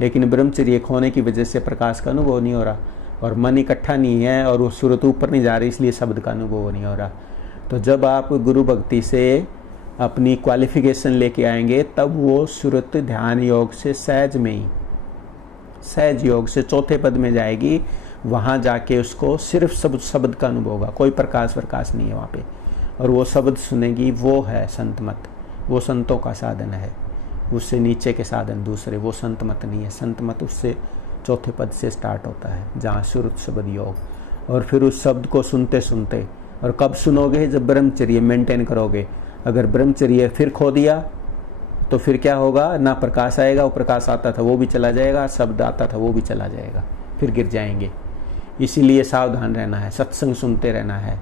लेकिन ब्रह्मचर्य खोने की वजह से प्रकाश का अनुभव नहीं हो रहा और मन इकट्ठा नहीं है और वो सुरत ऊपर नहीं जा रही, इसलिए शब्द का अनुभव नहीं हो रहा। तो जब आप गुरु भक्ति से अपनी क्वालिफिकेशन लेके आएंगे तब वो सुरत ध्यान योग से सहज में ही, सहज योग से चौथे पद में जाएगी। वहाँ जाके उसको सिर्फ शब्द का अनुभव होगा, कोई प्रकाश नहीं है वहाँ पे, और वो शब्द सुनेगी, वो है संत मत, वो संतों का साधन है। उससे नीचे के साधन दूसरे, वो संत मत नहीं है। संत मत उससे चौथे पद से स्टार्ट होता है, जहाँ सुरत शब्द योग। और फिर उस शब्द को सुनते सुनते, और कब सुनोगे, जब ब्रह्मचर्य मेंटेन करोगे। अगर ब्रह्मचर्य फिर खो दिया तो फिर क्या होगा, ना प्रकाश आएगा, वो प्रकाश आता था वो भी चला जाएगा, शब्द आता था वो भी चला जाएगा, फिर गिर जाएंगे। इसीलिए सावधान रहना है, सत्संग सुनते रहना है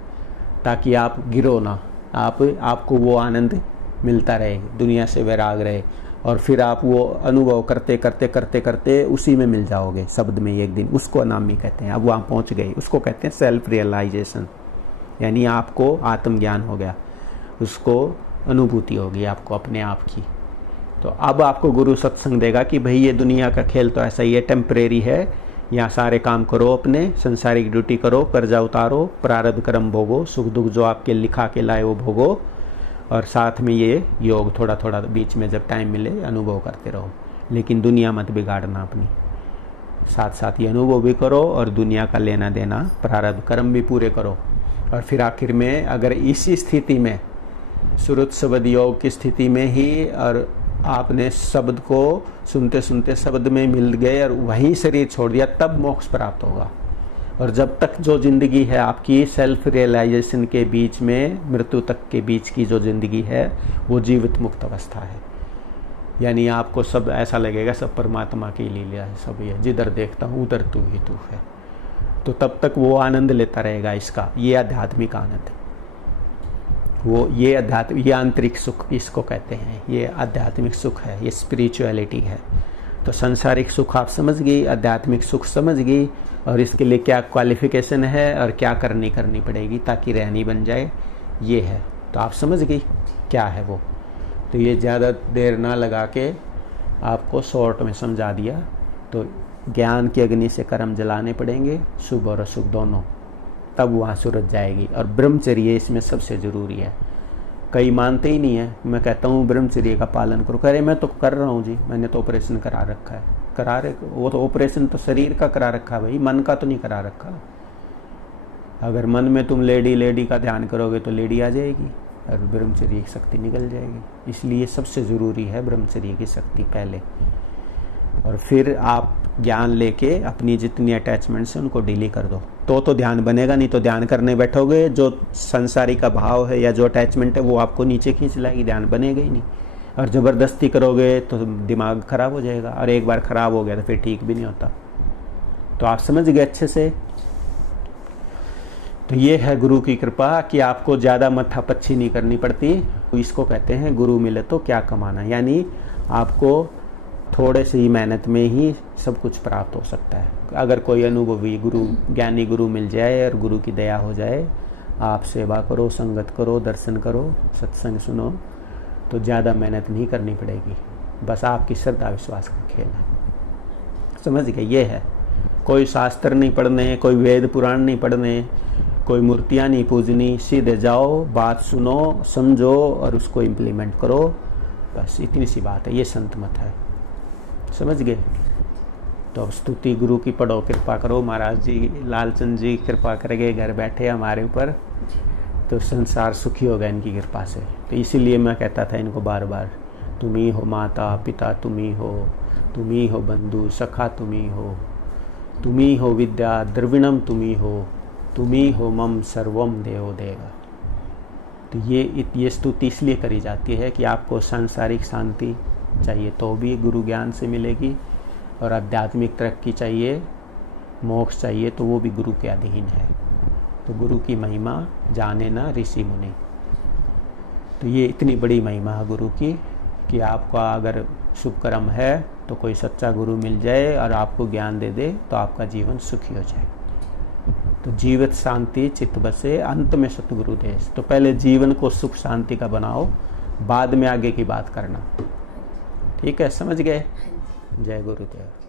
ताकि आप गिरो ना, आपको वो आनंद मिलता रहे, दुनिया से वैराग रहे, और फिर आप वो अनुभव करते करते करते करते उसी में मिल जाओगे शब्द में एक दिन। उसको अनामी कहते हैं, अब वहाँ पहुँच गए, उसको कहते हैं सेल्फ रियलाइजेशन, यानी आपको आत्मज्ञान हो गया, उसको अनुभूति होगी आपको अपने आप की। तो अब आपको गुरु सत्संग देगा कि भाई ये दुनिया का खेल तो ऐसा ही है, टेम्परेरी है, यहाँ सारे काम करो, अपने संसारिक ड्यूटी करो, कर्जा उतारो, प्रारब्ध कर्म भोगो, सुख दुख जो आपके लिखा के लाए वो भोगो, और साथ में ये योग थोड़ा थोड़ा बीच में जब टाइम मिले अनुभव करते रहो। लेकिन दुनिया मत बिगाड़ना अपनी, साथ साथ ये अनुभव भी करो और दुनिया का लेना देना प्रारब्ध कर्म भी पूरे करो। और फिर आखिर में अगर इसी स्थिति में, सुरत शब्द योग की स्थिति में ही, और आपने शब्द को सुनते सुनते शब्द में मिल गए और वहीं शरीर छोड़ दिया, तब मोक्ष प्राप्त होगा। और जब तक जो ज़िंदगी है आपकी सेल्फ रियलाइजेशन के बीच में, मृत्यु तक के बीच की जो ज़िंदगी है वो जीवित मुक्त अवस्था है। यानी आपको सब ऐसा लगेगा सब परमात्मा की लीला है, सब ये जिधर देखता हूँ उधर तू ही तू है। तो तब तक वो आनंद लेता रहेगा इसका, ये आध्यात्मिक आनंद, वो ये आंतरिक सुख इसको कहते हैं, ये आध्यात्मिक सुख है, ये स्पिरिचुअलिटी है। तो सांसारिक सुख आप समझ गई, आध्यात्मिक सुख समझ गई, और इसके लिए क्या क्वालिफिकेशन है और क्या करनी पड़ेगी ताकि रहनी बन जाए, ये है। तो आप समझ गई क्या है वो। तो ये ज़्यादा देर ना लगा के आपको शॉर्ट में समझा दिया। तो ज्ञान की अग्नि से कर्म जलाने पड़ेंगे, शुभ और अशुभ दोनों, तब वहाँ सूरज जाएगी। और ब्रह्मचर्य इसमें सबसे ज़रूरी है। कई मानते ही नहीं है, मैं कहता हूँ ब्रह्मचर्य का पालन करो, कह रहे मैं तो कर रहा हूँ जी, मैंने तो ऑपरेशन करा रखा है। वो तो ऑपरेशन तो शरीर का करा रखा है भाई, मन का तो नहीं करा रखा। अगर मन में तुम लेडी का ध्यान करोगे तो लेडी आ जाएगी और ब्रह्मचर्य की शक्ति निकल जाएगी। इसलिए सबसे ज़रूरी है ब्रह्मचर्य की शक्ति पहले, और फिर आप ज्ञान लेके अपनी जितनी अटैचमेंट्स हैं उनको डिलीट कर दो, तो ध्यान बनेगा। नहीं तो ध्यान करने बैठोगे, जो संसारी का भाव है या जो अटैचमेंट है वो आपको नीचे खींच लाएगी, ध्यान बनेगा ही नहीं। और ज़बरदस्ती करोगे तो दिमाग ख़राब हो जाएगा, और एक बार ख़राब हो गया तो फिर ठीक भी नहीं होता। तो आप समझ गए अच्छे से। तो ये है गुरु की कृपा कि आपको ज़्यादा मत्थापच्ची नहीं करनी पड़ती। इसको कहते हैं गुरु मिले तो क्या कमाना, यानी आपको थोड़े से ही मेहनत में ही सब कुछ प्राप्त हो सकता है। अगर कोई अनुभवी गुरु, ज्ञानी गुरु मिल जाए और गुरु की दया हो जाए आप सेवा करो, संगत करो, दर्शन करो, सत्संग सुनो, तो ज़्यादा मेहनत नहीं करनी पड़ेगी, बस आपकी श्रद्धा विश्वास का खेल है। समझ गए? ये है, कोई शास्त्र नहीं पढ़ने, कोई वेद पुराण नहीं पढ़ने, कोई मूर्तियाँ नहीं पूजनी, सीधे जाओ, बात सुनो, समझो और उसको इम्प्लीमेंट करो, बस इतनी सी बात है। ये संत मत है। समझ गए? तो स्तुति गुरु की पढ़ो, कृपा करो, महाराज जी लालचंद जी कृपा करके घर बैठे हमारे ऊपर, तो संसार सुखी होगा इनकी कृपा से। तो इसीलिए मैं कहता था इनको बार बार, तुम ही हो माता पिता, तुम ही हो बंधु सखा, तुम ही हो विद्या द्रविणम, तुम ही हो मम सर्वम देवो देवा। तो ये स्तुति इसलिए करी जाती है कि आपको सांसारिक शांति चाहिए तो भी गुरु ज्ञान से मिलेगी, और आध्यात्मिक तरक्की चाहिए, मोक्ष चाहिए तो वो भी गुरु के अधीन है। तो गुरु की महिमा जाने ना ऋषि मुनि। तो ये इतनी बड़ी महिमा है गुरु की कि आपका अगर शुभ कर्म है तो कोई सच्चा गुरु मिल जाए और आपको ज्ञान दे दे तो आपका जीवन सुखी हो जाए। तो जीवित शांति चित्त बसे, अंत में सतगुरु देश। तो पहले जीवन को सुख शांति का बनाओ, बाद में आगे की बात करना। ठीक है? समझ गए? जय गुरुदेव।